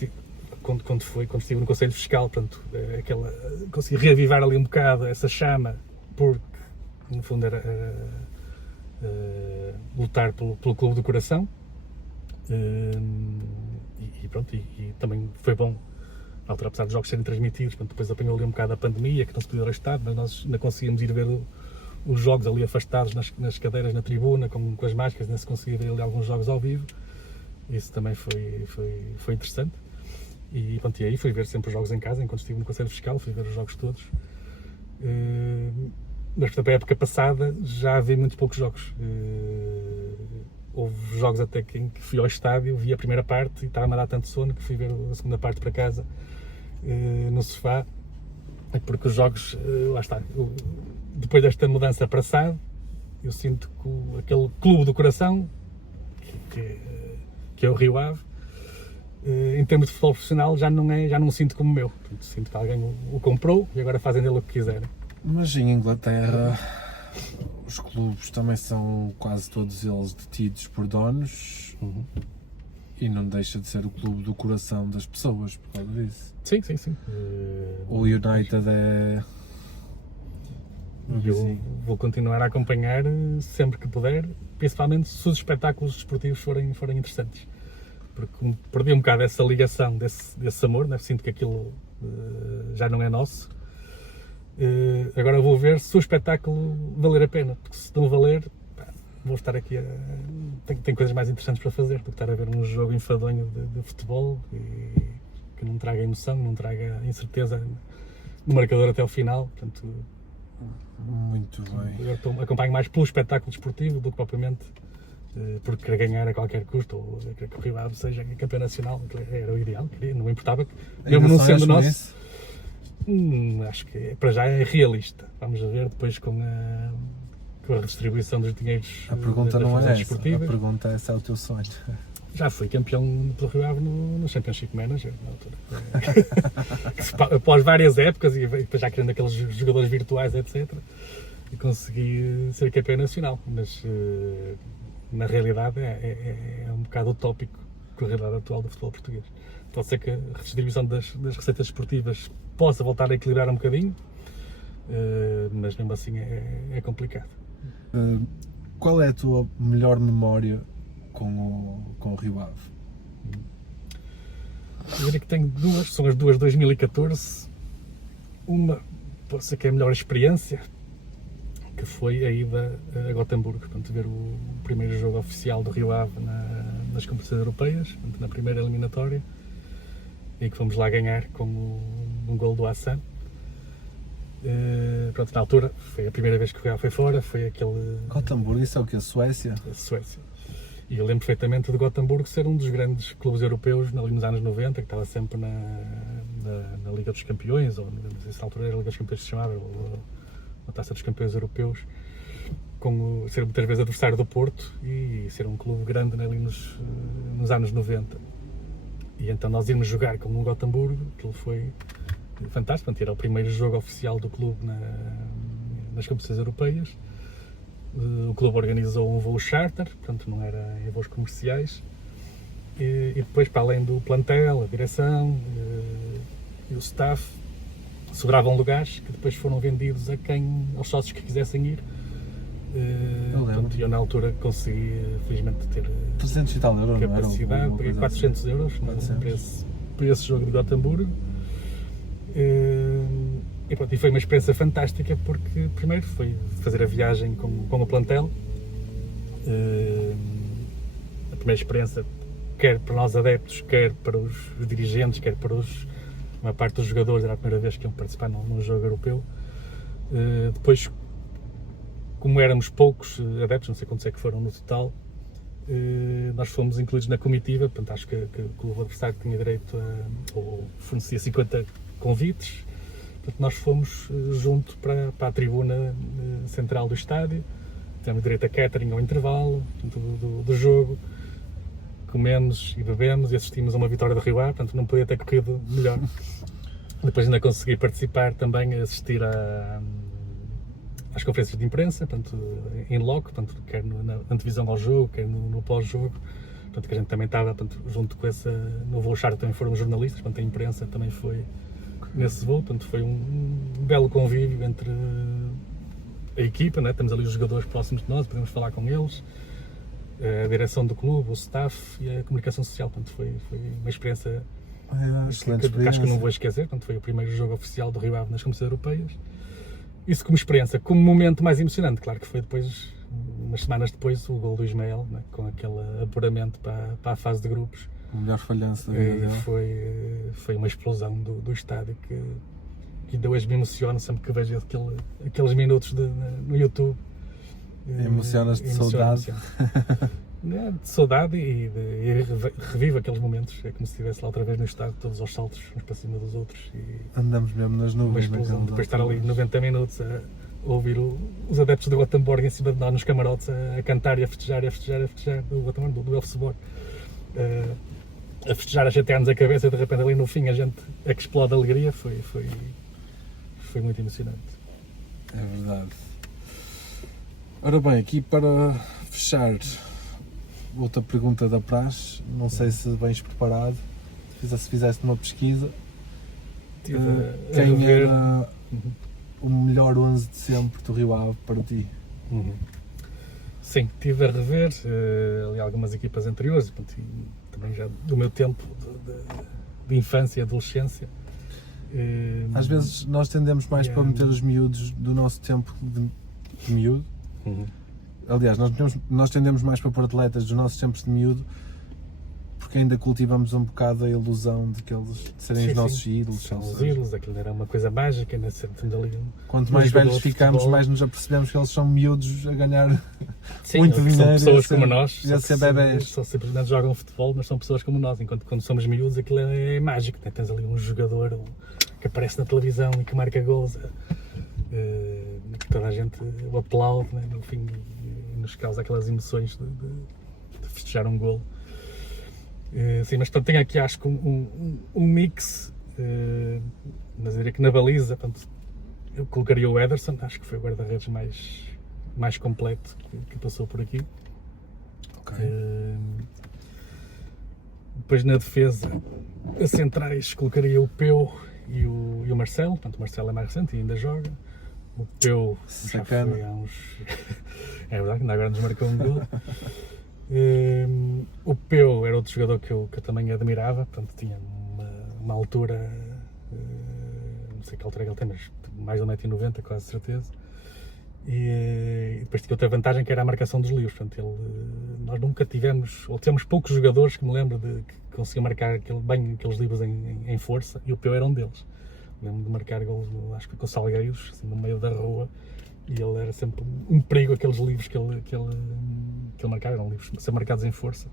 estive no Conselho Fiscal, portanto, consegui reavivar ali um bocado essa chama, porque no fundo era lutar pelo Clube do Coração. E pronto, e também foi bom, na altura, apesar dos jogos serem transmitidos, portanto, depois apanhou ali um bocado a pandemia, que não se podia ir ao estádio, mas nós ainda conseguíamos ir ver os jogos ali afastados nas cadeiras na tribuna, com as máscaras, ainda se conseguia ver ali alguns jogos ao vivo. Isso também foi interessante. E, pronto, e aí fui ver sempre os jogos em casa, enquanto estive no Conselho Fiscal, fui ver os jogos todos. Mas, portanto, a época passada já vi muito poucos jogos. Houve jogos até que fui ao estádio, vi a primeira parte e estava-me a dar tanto sono que fui ver a segunda parte para casa, no sofá, porque os jogos, lá está, depois desta mudança para SAD, eu sinto que aquele clube do coração, que é o Rio Ave, em termos de futebol profissional já não sinto como meu. Portanto, sinto que alguém o comprou e agora fazem dele o que quiserem. Mas em Inglaterra os clubes também são quase todos eles detidos por donos e não deixa de ser o clube do coração das pessoas por causa disso. Sim. O United é... Eu vou continuar a acompanhar sempre que puder, principalmente se os espetáculos desportivos forem interessantes. Porque perdi um bocado essa ligação, desse amor, né? Sinto que aquilo já não é nosso. Agora vou ver se o espetáculo valer a pena, porque se não valer, vou estar aqui tenho coisas mais interessantes para fazer do que estar a ver um jogo enfadonho de futebol que não traga emoção, não traga incerteza no marcador até ao final. Portanto, muito bem. eu acompanho mais pelo espetáculo desportivo do que propriamente por querer ganhar a qualquer custo, ou que o Rio Ave seja campeão nacional, que era o ideal, não me importava, mesmo não sendo nosso. Acho que para já é realista. Vamos ver depois com a redistribuição dos dinheiros. A pergunta não é essa, a pergunta é se é o teu sonho. Já fui campeão do Rio Ave no Championship Manager, na altura. Após várias épocas e depois já querendo aqueles jogadores virtuais, etc. E consegui ser campeão nacional, mas na realidade é um bocado utópico com a realidade atual do futebol português. Pode ser que a redistribuição das receitas esportivas possa voltar a equilibrar um bocadinho, mas mesmo assim é complicado. Qual é a tua melhor memória com o Rio Ave? Eu diria que tenho duas, são as duas de 2014. Uma, pode ser que é a melhor experiência, que foi a ida a Gotemburgo, portanto, ver o primeiro jogo oficial do Rio Ave nas competições europeias, portanto, na primeira eliminatória, e que fomos lá ganhar com um gol do Hassan. Pronto, na altura foi a primeira vez que o Rio Ave foi fora, foi aquele... Gotemburgo, isso é o que? A Suécia? A Suécia. E eu lembro perfeitamente de Gotemburgo ser um dos grandes clubes europeus ali nos anos 90, que estava sempre na Liga dos Campeões, ou nessa altura era a Liga dos Campeões que se chamava, ou a Taça dos Campeões Europeus, ser muitas vezes adversário do Porto e ser um clube grande ali nos anos 90. E então nós irmos jogar com o Gotemburgo, aquilo foi fantástico, era o primeiro jogo oficial do clube nas competições europeias. O clube organizou um voo charter, portanto não era em voos comerciais, e depois, para além do plantel, a direção e o staff, sobravam lugares que depois foram vendidos aos sócios que quisessem ir. Portanto, eu na altura consegui, felizmente, ter 300 e tal euros, capacidade, paguei 400 euros para esse jogo de Gotemburgo. E foi uma experiência fantástica, porque primeiro foi fazer a viagem com o plantel, a primeira experiência, quer para nós adeptos, quer para os dirigentes, quer para uma parte dos jogadores, era a primeira vez que iam participar num jogo europeu. Depois, como éramos poucos adeptos, não sei quantos é que foram no total, nós fomos incluídos na comitiva, portanto acho que o clube adversário tinha direito ou fornecia 50 convites. Portanto, nós fomos junto para a tribuna central do estádio, temos direito a catering ao intervalo do jogo, comemos e bebemos e assistimos a uma vitória do Rio Ave, portanto não podia ter corrido melhor. Depois ainda consegui participar também, assistir às conferências de imprensa, portanto, em loco, portanto, quer na antevisão ao jogo, quer no pós-jogo, portanto, que a gente também estava, portanto, junto com no voo charter também foram jornalistas, portanto, a imprensa também foi nesse voo, portanto, foi um belo convívio entre a equipa, né? Temos ali os jogadores próximos de nós, podemos falar com eles, a direção do clube, o staff e a comunicação social. Portanto, foi uma experiência Excelente que acho que não vou experiência. esquecer. Portanto, foi o primeiro jogo oficial do Rio Ave nas competições europeias. Isso como experiência. Como momento mais emocionante, claro que foi depois, umas semanas depois, o gol do Ismael, né, com aquele apuramento para a fase de grupos. O melhor falhanço da vida dele. Foi uma explosão do estádio que ainda hoje me emociona sempre que vejo aqueles minutos no YouTube. Emocionas de saudade. De saudade e revivo aqueles momentos. É como se estivesse lá outra vez no estádio, todos aos saltos, uns para cima dos outros. E Andamos mesmo nas uma nuvens. explosão. naquelas Depois de estar ali alturas. 90 minutos a ouvir os adeptos do Gothenburg em cima de nós nos camarotes a cantar e a festejar do Gothenburg, do Elfsborg. A festejar, a chatear-nos a cabeça e de repente ali no fim a gente a que explode de alegria. Foi muito emocionante. É verdade. Ora bem, aqui para fechar, outra pergunta da praxe. Não sei se vens preparado. Se fizeste uma pesquisa, Tive a quem rever. era o melhor 11 de sempre do Rio Ave para ti? Uhum. Sim, estive a rever ali algumas equipas anteriores, portanto, e também já do meu tempo de infância e adolescência. Às vezes nós tendemos mais para meter os miúdos do nosso tempo de miúdo. Uhum. Aliás, nós tendemos mais para pôr atletas dos nossos tempos de miúdo, porque ainda cultivamos um bocado a ilusão de serem Sim, os nossos sim. ídolos. São ou os seja, ídolos, aquilo era uma coisa mágica, ainda temos ali quanto um mais jogador velhos de ficamos, futebol. mais nos apercebemos que eles são miúdos a ganhar Sim, muito são dinheiro. pessoas e a ser- como nós, E a ser bebés. só simplesmente jogam futebol, mas são pessoas como nós, enquanto quando somos miúdos aquilo é mágico, né? Tens ali um jogador que aparece na televisão e que marca gols, que toda a gente o aplaude, né? No fim, e nos causa aquelas emoções de festejar um gol. Sim, mas portanto, tenho aqui acho que um mix, mas eu diria que na baliza, portanto, eu colocaria o Ederson, acho que foi o guarda-redes mais completo que passou por aqui. Ok. Depois na defesa, a centrais, colocaria o Peu e o Marcelo. Portanto, o Marcelo é mais recente e ainda joga. O Peu já Sacana. foi há uns... é verdade, ainda agora nos marcou um gol. O Peu era outro jogador que eu também admirava. Portanto, tinha uma altura... não sei que altura é que ele tem, mas mais de 1,90m, quase certeza. E depois tinha outra vantagem que era a marcação dos livros. Portanto, nós nunca tivemos, ou temos poucos jogadores que me lembro que conseguiam marcar bem aqueles livros em força, e o Peu era um deles. Lembro de marcar gols, acho que com Salgueiros, assim, no meio da rua, e ele era sempre um perigo, aqueles livros que ele marcava, eram livros sempre marcados em força.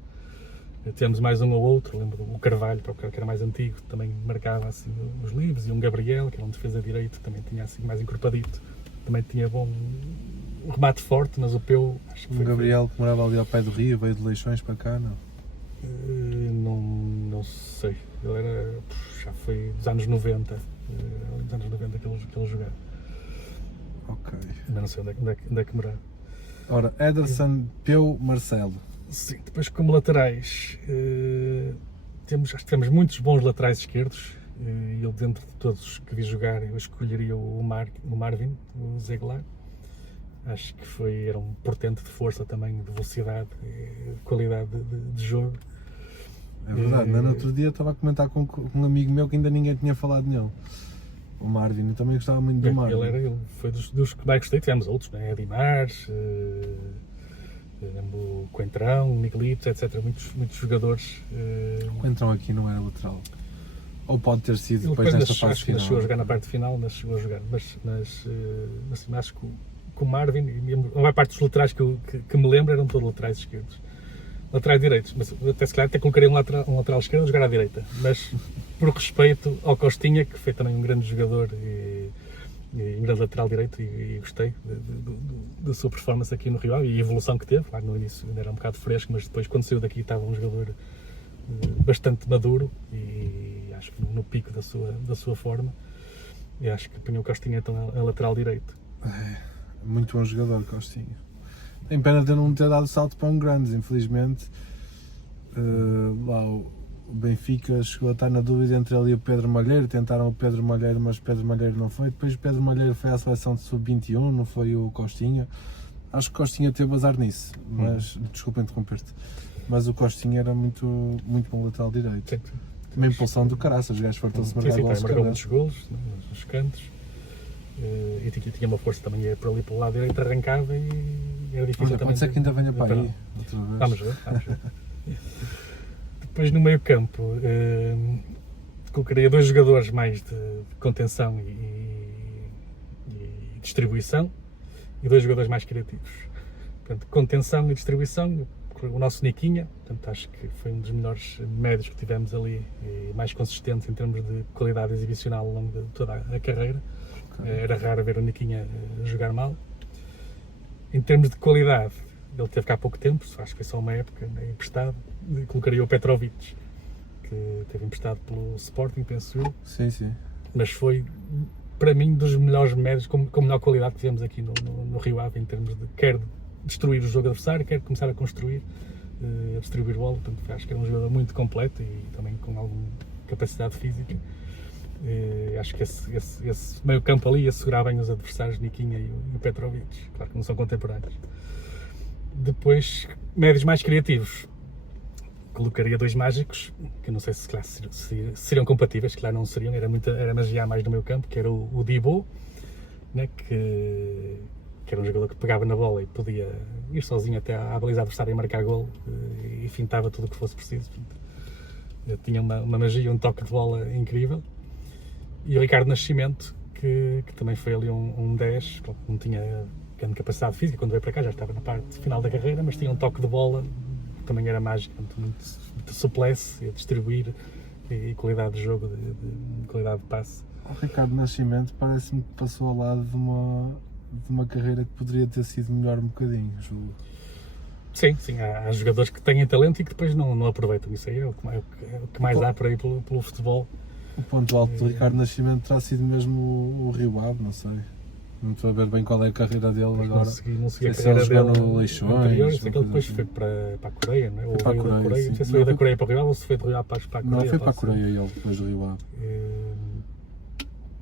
Temos mais um ou outro, lembro o Carvalho, que era mais antigo, também marcava assim os livros, e um Gabriel, que era um defesa direito, também tinha assim mais encorpadito. Também tinha um remate forte, mas o Peu, acho que O foi... Gabriel que morava ali ao pé do Rio, veio de Leixões para cá, não? Não sei, ele era, já foi dos anos 90, dos anos 90 que ele jogava, Ok. ainda não sei onde é que morava. Ora, Ederson, Peu, Marcelo. Sim, depois como laterais, acho que temos muitos bons laterais esquerdos, e eu dentro de todos que vi jogar, eu escolheria o Marvin, o Zeglar. Acho que era um portento de força também, de velocidade, de qualidade de jogo. É verdade, no outro dia estava a comentar com um amigo meu que ainda ninguém tinha falado nele. O Marvin, eu também gostava muito do Marvin. Ele foi dos que mais gostei, tivemos outros, né? Edimars, o Coentrão, Miguelitos, etc. Muitos jogadores. O Entrão aqui não era lateral. Ou pode ter sido Ele depois nesta fase acho que não final. chegou a jogar na parte final, mas chegou a jogar. Mas assim, acho que o Marvin, e a maior parte dos laterais que me lembro eram todos laterais esquerdos. Laterais direitos, mas até se calhar até colocaria um lateral esquerdo a jogar à direita. Mas por respeito ao Costinha, que foi também um grande jogador e um grande lateral direito, e gostei da sua performance aqui no Rio Ave e a evolução que teve. Lá no início ainda era um bocado fresco, mas depois quando saiu daqui estava um jogador bastante maduro e acho que no pico da sua forma. E acho que apanhou o Costinha então a lateral direito. Muito bom jogador, Costinha. Tem pena de não ter dado salto para um grande, infelizmente. Lá o Benfica chegou a estar na dúvida entre ele e o Pedro Malheiro. Tentaram o Pedro Malheiro, mas o Pedro Malheiro não foi. Depois o Pedro Malheiro foi à seleção de sub-21, não foi o Costinha. Acho que Costinha teve azar nisso, mas desculpa interromper-te. Mas o Costinha era muito, muito bom lateral direito. Sim. Uma impulsão do caraças, os gajos fartam-se marcar gols. Marcou muitos golos nos cantos. E tinha uma força também, por ali pelo lado direito, arrancava e era difícil. Olha, também. pode ser que ainda venha para aí. Outra vez. Vamos ver. Depois no meio campo, colocaria 2 jogadores mais de contenção e distribuição e 2 jogadores mais criativos. Portanto, contenção e distribuição, o nosso Niquinha, portanto, acho que foi um dos melhores médios que tivemos ali e mais consistente em termos de qualidade exibicional ao longo de toda a carreira. Okay. Era raro ver o Niquinha jogar mal. Em termos de qualidade, ele teve cá há pouco tempo, acho que foi só uma época, emprestado. Colocaria o Petrovic, que teve emprestado pelo Sporting, penso eu. Sim. Mas foi, para mim, dos melhores médios com melhor qualidade que tivemos aqui no Rio Ave, em termos de quer destruir o jogo adversário, quer começar a construir, a distribuir bola. Portanto, acho que era um jogador muito completo e também com alguma capacidade física. Acho que esse meio campo ali assegurava bem os adversários, Niquinha e o Petrovic. Claro que não são contemporâneos. Depois, médios mais criativos. Colocaria 2 mágicos, que eu não sei se seriam compatíveis, claro não seriam, era magia mais no meio campo, que era o Dibo, né, que era um jogador que pegava na bola e podia ir sozinho até à baliza adversária e marcar golo e fintava tudo o que fosse preciso. Tinha uma magia, um toque de bola incrível. E o Ricardo Nascimento, que também foi ali um 10, não tinha grande capacidade física, quando veio para cá já estava na parte final da carreira, mas tinha um toque de bola, também era mágico, muito suplesse a distribuir e qualidade de jogo, de qualidade de passe. O Ricardo Nascimento parece-me que passou ao lado de uma carreira que poderia ter sido melhor um bocadinho, julgo. Sim, há jogadores que têm talento e que depois não aproveitam, isso aí é o que mais há por aí pelo futebol. O ponto alto do Ricardo Nascimento terá sido mesmo o Rio Ave, não sei. Não estou a ver bem qual é a carreira dele agora. Não segui a carreira dele no Leixões. Anterior, sei que ele depois foi para a Coreia, não é? Ou veio da Coreia, não sei se veio da Coreia para o Rio Ave ou se foi do Rio Ave para a Coreia. Não, foi para a Coreia ele, depois do Rio Ave.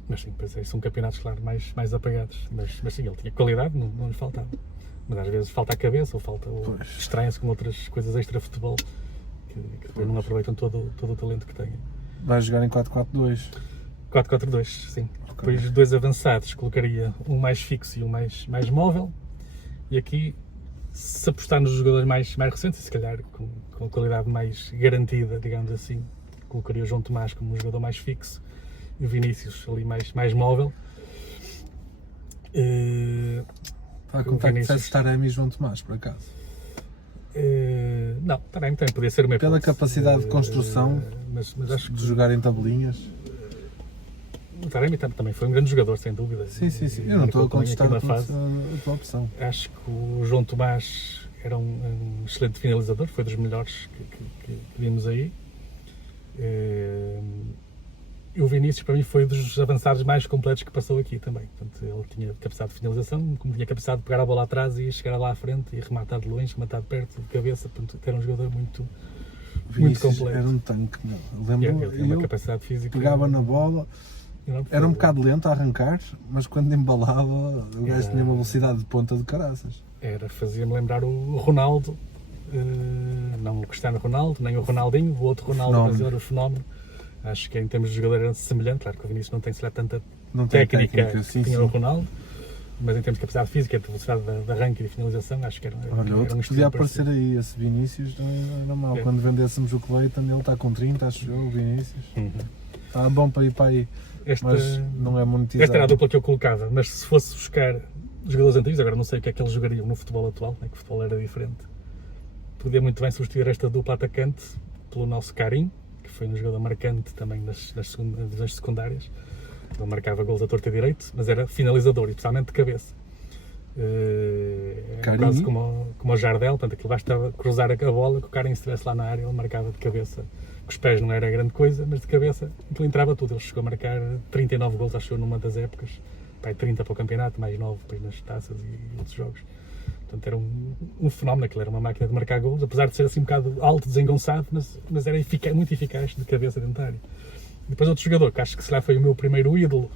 Mas sim, pois é, são campeonatos, claro, mais apagados. Mas sim, ele tinha qualidade, não lhe faltava. Mas às vezes falta a cabeça ou distraem-se com outras coisas extra-futebol que depois não aproveitam todo o talento que têm. Vai jogar em 4-4-2? 4-4-2, sim. Okay. Depois 2 avançados, colocaria um mais fixo e um mais móvel. E aqui, se apostar nos jogadores mais recentes, e se calhar com a qualidade mais garantida, digamos assim, colocaria o João Tomás como um jogador mais fixo e o Vinícius ali mais móvel. Está a contar que disseste Taremi e João Tomás, por acaso? Não, Taremi também podia ser uma hipótese. Pela capacidade de construção, mas acho de jogar em tabelinhas. O Taremi também foi um grande jogador, sem dúvida. Sim. Eu não estou a contestar a tua opção. Acho que o João Tomás era um excelente finalizador, foi dos melhores que vimos aí. E o Vinícius, para mim, foi dos avançados mais completos que passou aqui também. Portanto, ele tinha capacidade de finalização, como tinha capacidade de pegar a bola atrás e chegar lá à frente e rematar de longe, rematar de perto, de cabeça. Portanto, era um jogador muito completo. Era um tanque, não. Ele tinha uma capacidade física. Pegava na bola, era um bocado lento a arrancar, mas quando embalava, o gajo tinha uma velocidade de ponta de caraças. Fazia-me lembrar o Ronaldo, não o Cristiano Ronaldo, nem o Ronaldinho, o outro Ronaldo brasileiro, o Fenómeno. Acho que em termos de jogador era semelhante, claro que o Vinícius não tem tanta técnica que tinha o Ronaldo, mas em termos de capacidade física, de velocidade de arranque e de finalização, acho que era outro um podia aparecer aí, esse Vinícius não era mau. Quando vendêssemos o Cleiton, ele está com 30, acho eu, o Vinícius. Está bom para ir para aí, mas não é monetizado. Esta era a dupla que eu colocava, mas se fosse buscar jogadores antigos, agora não sei o que é que eles jogariam no futebol atual, que o futebol era diferente. Podia muito bem substituir esta dupla atacante pelo nosso Karim, que foi um jogador marcante também nas divisões secundárias. Ele marcava gols a torto e direito, mas era finalizador, e especialmente de cabeça. Quase como o Jardel, portanto aquilo basta cruzar a bola, que o Karim estivesse lá na área, ele marcava de cabeça. Com os pés não era grande coisa, mas de cabeça aquilo entrava tudo. Ele chegou a marcar 39 gols, acho eu, numa das épocas. 30 para o campeonato, mais 9 depois nas taças e outros jogos. Portanto, era um fenómeno, aquilo era uma máquina de marcar gols, apesar de ser assim um bocado alto, desengonçado, mas era muito eficaz de cabeça dentro da área. Depois outro jogador, que acho que se lá foi o meu primeiro ídolo,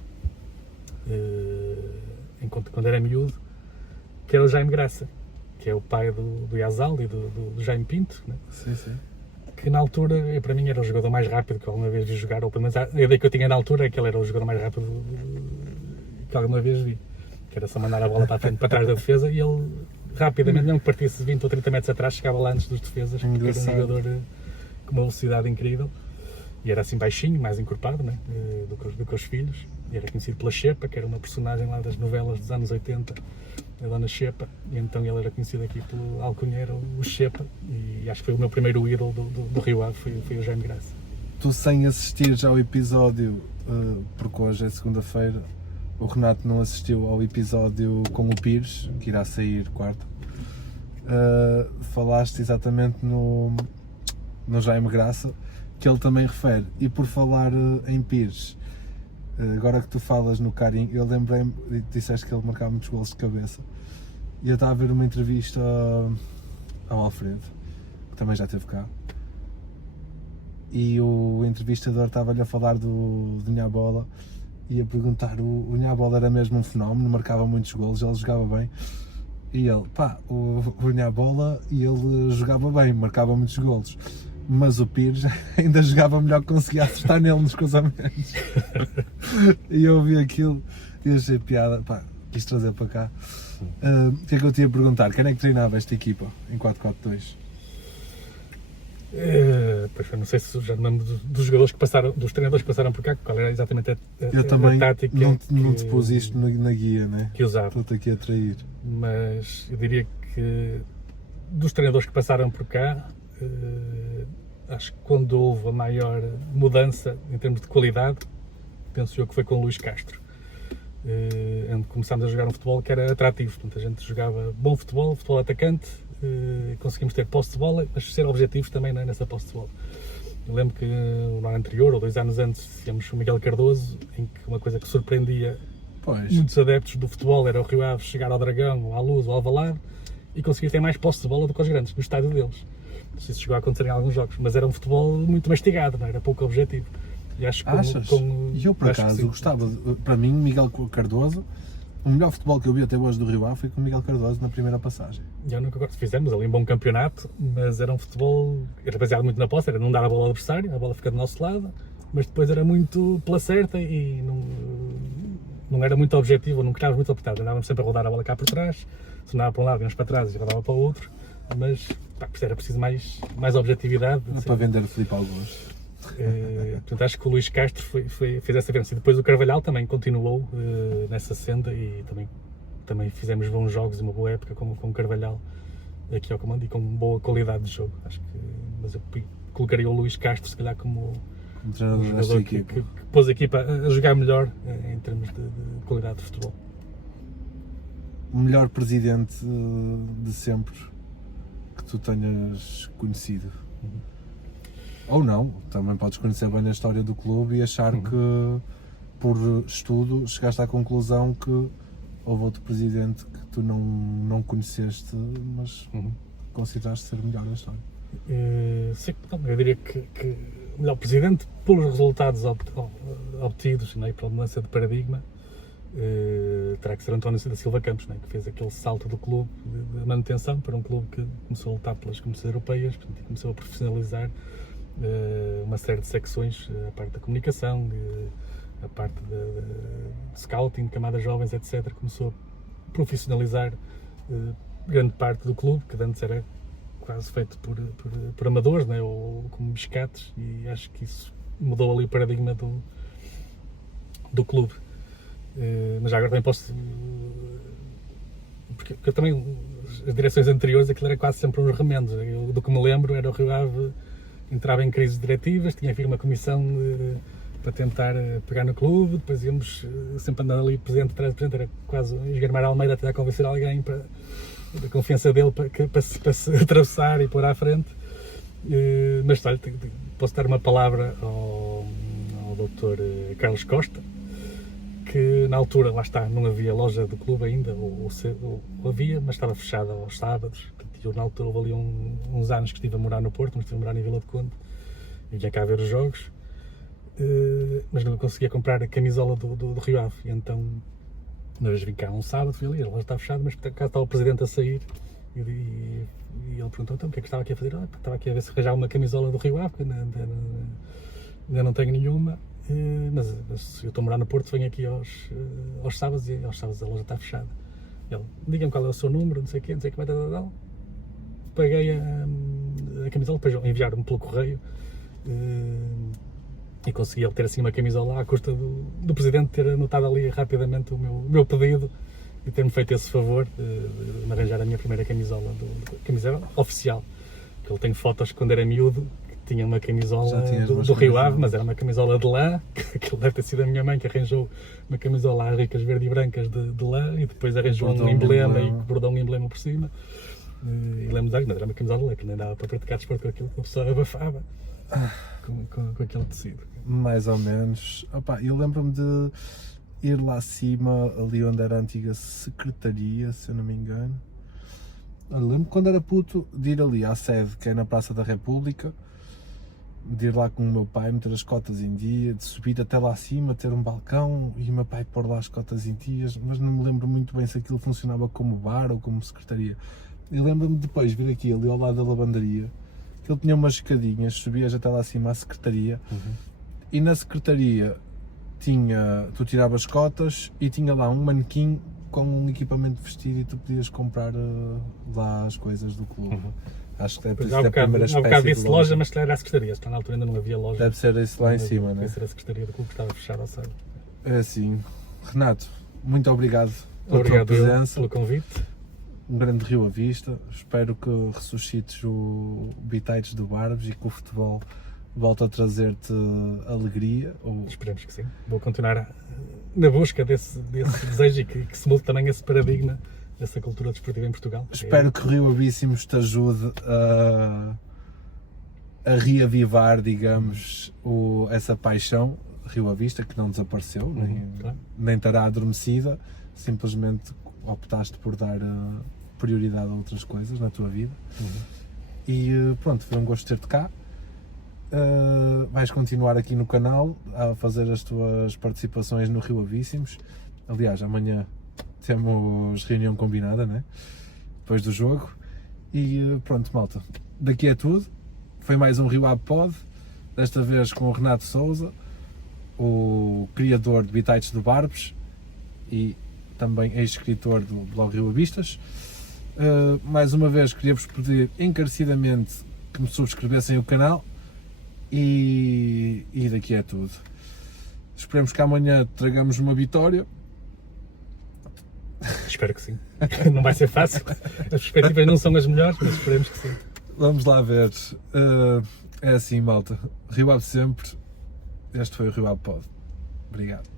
quando era miúdo, que era o Jaime Graça, que é o pai do Yazal e do Jaime Pinto, né? Sim, sim. Que na altura, para mim, era o jogador mais rápido que alguma vez vi jogar, ou pelo menos a ideia que eu tinha na altura é que ele era o jogador mais rápido que alguma vez vi, que era só mandar a bola para a frente, para trás da defesa, e ele rapidamente, mesmo que partisse 20 ou 30 metros atrás, chegava lá antes dos defesas, porque era um jogador com uma velocidade incrível, e era assim baixinho, mais encorpado, né? do que os filhos, e era conhecido pela Xepa, que era uma personagem lá das novelas dos anos 80, a Dona Xepa, e então ele era conhecido aqui pelo alcunheiro, o Xepa, e acho que foi o meu primeiro ídolo do Rio Ave, foi o Jaime Graça. Tu, sem assistir ao episódio, porque hoje é segunda-feira, o Renato não assistiu ao episódio com o Pires, que irá sair quarta, falaste exatamente no Jaime Graça, que ele também refere. E por falar em Pires, agora que tu falas no Carim, eu lembrei-me, disseste que ele marcava muitos golos de cabeça, e eu estava a ver uma entrevista ao Alfredo, que também já esteve cá, e o entrevistador estava-lhe a falar do Nhabola e a perguntar, o Nhabola era mesmo um fenómeno, marcava muitos golos, ele jogava bem, e ele, o Nhabola, e ele jogava bem, marcava muitos golos, mas o Pires ainda jogava melhor, que conseguia acertar nele nos cruzamentos. E eu ouvi aquilo e achei piada, quis trazer para cá. O que é que eu te ia perguntar? Quem é que treinava esta equipa em 4-4-2? Pois eu não sei se já me lembro dos jogadores que passaram, dos treinadores que passaram por cá, qual era exatamente a tática não te pus isto na guia, né? Que usava. Estou-te aqui a trair. Mas eu diria que dos treinadores que passaram por cá, acho que quando houve a maior mudança em termos de qualidade, penso eu que foi com o Luís Castro, onde começámos a jogar um futebol que era atrativo. Portanto, a gente jogava bom futebol atacante, conseguimos ter posse de bola, mas ser objetivos também nessa posse de bola. Eu lembro que no ano anterior, ou 2 anos antes, tínhamos o Miguel Cardoso, em que uma coisa que surpreendia muitos adeptos do futebol era o Rio Ave chegar ao Dragão, à Luz, ao Alvalade, e conseguir ter mais posse de bola do que os grandes, no estádio deles. Não sei se chegou a acontecer em alguns jogos, mas era um futebol muito mastigado, não era pouco objetivo. E acho que E eu, por acaso, gostava, para mim, Miguel Cardoso, o melhor futebol que eu vi até hoje do Rio Ave foi com o Miguel Cardoso na primeira passagem. Eu nunca gosto. Fizemos ali um bom campeonato, mas era um futebol, era baseado muito na posse, era não dar a bola ao adversário, a bola fica do nosso lado, mas depois era muito pela certa e não era muito objetivo, não criávamos muito apertado, andávamos sempre a rodar a bola cá por trás, sonava para um lado, íamos para trás e rodava para o outro, mas era preciso mais objetividade. Para vender o Filipe Augusto. Portanto, acho que o Luís Castro fez essa diferença. E depois o Carvalhal também continuou nessa senda e também fizemos bons jogos, uma boa época com o Carvalhal aqui ao comando e com boa qualidade de jogo. Mas eu colocaria o Luís Castro, se calhar, como treinador um jogador que pôs a equipa a jogar melhor em termos de qualidade de futebol. O melhor presidente de sempre que tu tenhas conhecido? Ou não, também podes conhecer bem a história do clube e achar que, por estudo, chegaste à conclusão que houve outro presidente que tu não conheceste, mas consideraste ser o melhor da história. Sim, eu diria que o melhor presidente, pelos resultados obtidos, né, e pela mudança de paradigma, terá que ser António da Silva Campos, né, que fez aquele salto do clube de manutenção para um clube que começou a lutar pelas competições europeias, portanto, e começou a profissionalizar uma série de secções, a parte da comunicação, a parte de scouting, camadas jovens, etc. Começou a profissionalizar grande parte do clube, que antes era quase feito por amadores, né, ou como biscates, e acho que isso mudou ali o paradigma do clube. Mas já agora também posso... Porque eu também, as direções anteriores, aquilo era quase sempre uns remendos. Eu, do que me lembro, era o Rio Ave, entrava em crises diretivas, tinha que vir uma comissão para tentar pegar no clube, depois íamos sempre andando ali presidente atrás de presidente, era quase Esgarmar Almeida a tentar convencer alguém da confiança dele para se atravessar e pôr à frente. Mas olha, posso dar uma palavra ao Dr. Carlos Costa, que na altura, lá está, não havia loja do clube ainda, ou havia, mas estava fechada aos sábados. Eu, na altura, houve ali uns anos que estive a morar no Porto, mas estive a morar em Vila de Conde, e ia cá ver os jogos, mas não conseguia comprar a camisola do Rio Ave, e então Mas vim cá um sábado, fui ali, a loja está fechada, mas por acaso estava o presidente a sair e ele perguntou, então o que é que estava aqui a fazer? Estava aqui a ver se arranjava uma camisola do Rio Ave, porque ainda não tenho nenhuma, mas eu estou a morar no Porto, venho aqui aos sábados e aos sábados a loja está fechada. Ele, diga-me qual é o seu número, não sei o quê, vai dar. Paguei a camisola, depois enviaram-me pelo correio e consegui obter assim uma camisola à custa do presidente ter anotado ali rapidamente o meu pedido e ter-me feito esse favor de me arranjar a minha primeira camisola, camisola oficial. Que ele tem fotos quando era miúdo, que tinha uma camisola do Rio Ave, mas era uma camisola de lã, que deve ter sido a minha mãe que arranjou uma camisola às ricas verde e brancas de lã e depois arranjou um emblema e bordou um emblema por cima. E lembro-me mas era uma camisola de lã, que nem dava para praticar desporto com aquilo, que uma pessoa abafava com aquele tecido. Mais ou menos. Opa, eu lembro-me de ir lá acima, ali onde era a antiga secretaria, se eu não me engano. Eu lembro-me quando era puto de ir ali à sede, que é na Praça da República, de ir lá com o meu pai, meter as cotas em dia, de subir até lá acima, ter um balcão e o meu pai pôr lá as cotas em dias, mas não me lembro muito bem se aquilo funcionava como bar ou como secretaria. E lembro-me depois de vir aqui, ali ao lado da lavandaria, que ele tinha umas escadinhas, subias até lá acima à secretaria, e na secretaria tu tiravas cotas e tinha lá um manequim com um equipamento de vestir e tu podias comprar lá as coisas do clube. Acho que deve ser a primeira espécie de bocado disse loja, mas se calhar era a secretaria, na altura ainda não havia loja. Deve ser isso lá em cima, né? Deve ser a secretaria do clube que estava fechada ao sábado. É assim. Renato, muito obrigado pela tua presença. Pelo convite. Um grande Rio à vista. Espero que ressuscites o Bitites do Barbos e que o futebol volte a trazer-te alegria. Esperemos que sim. Vou continuar na busca desse desejo e que se mude também esse paradigma dessa cultura desportiva em Portugal. Espero que o Rio Avíssimos te ajude a reavivar, digamos, essa paixão Rio à Vista, que não desapareceu, nem estará adormecida, simplesmente optaste por dar prioridade a outras coisas na tua vida. E pronto, foi um gosto ter-te cá. Vais continuar aqui no canal a fazer as tuas participações no Rio Avíssimos. Aliás, amanhã temos reunião combinada, né? Depois do jogo. E pronto, malta, daqui é tudo. Foi mais um Rio Ave Pod, desta vez com o Renato Souza, o criador de Bitites do Barbos e também ex-escritor do blog Rio Avistas. Mais uma vez queria-vos pedir encarecidamente que me subscrevessem o canal e daqui é tudo. Esperemos que amanhã tragamos uma vitória. Espero que sim. Não vai ser fácil. As perspectivas não são as melhores, mas esperemos que sim. Vamos lá ver. É assim, malta. Rio Ave sempre. Este foi o Rio Ave Pod. Obrigado.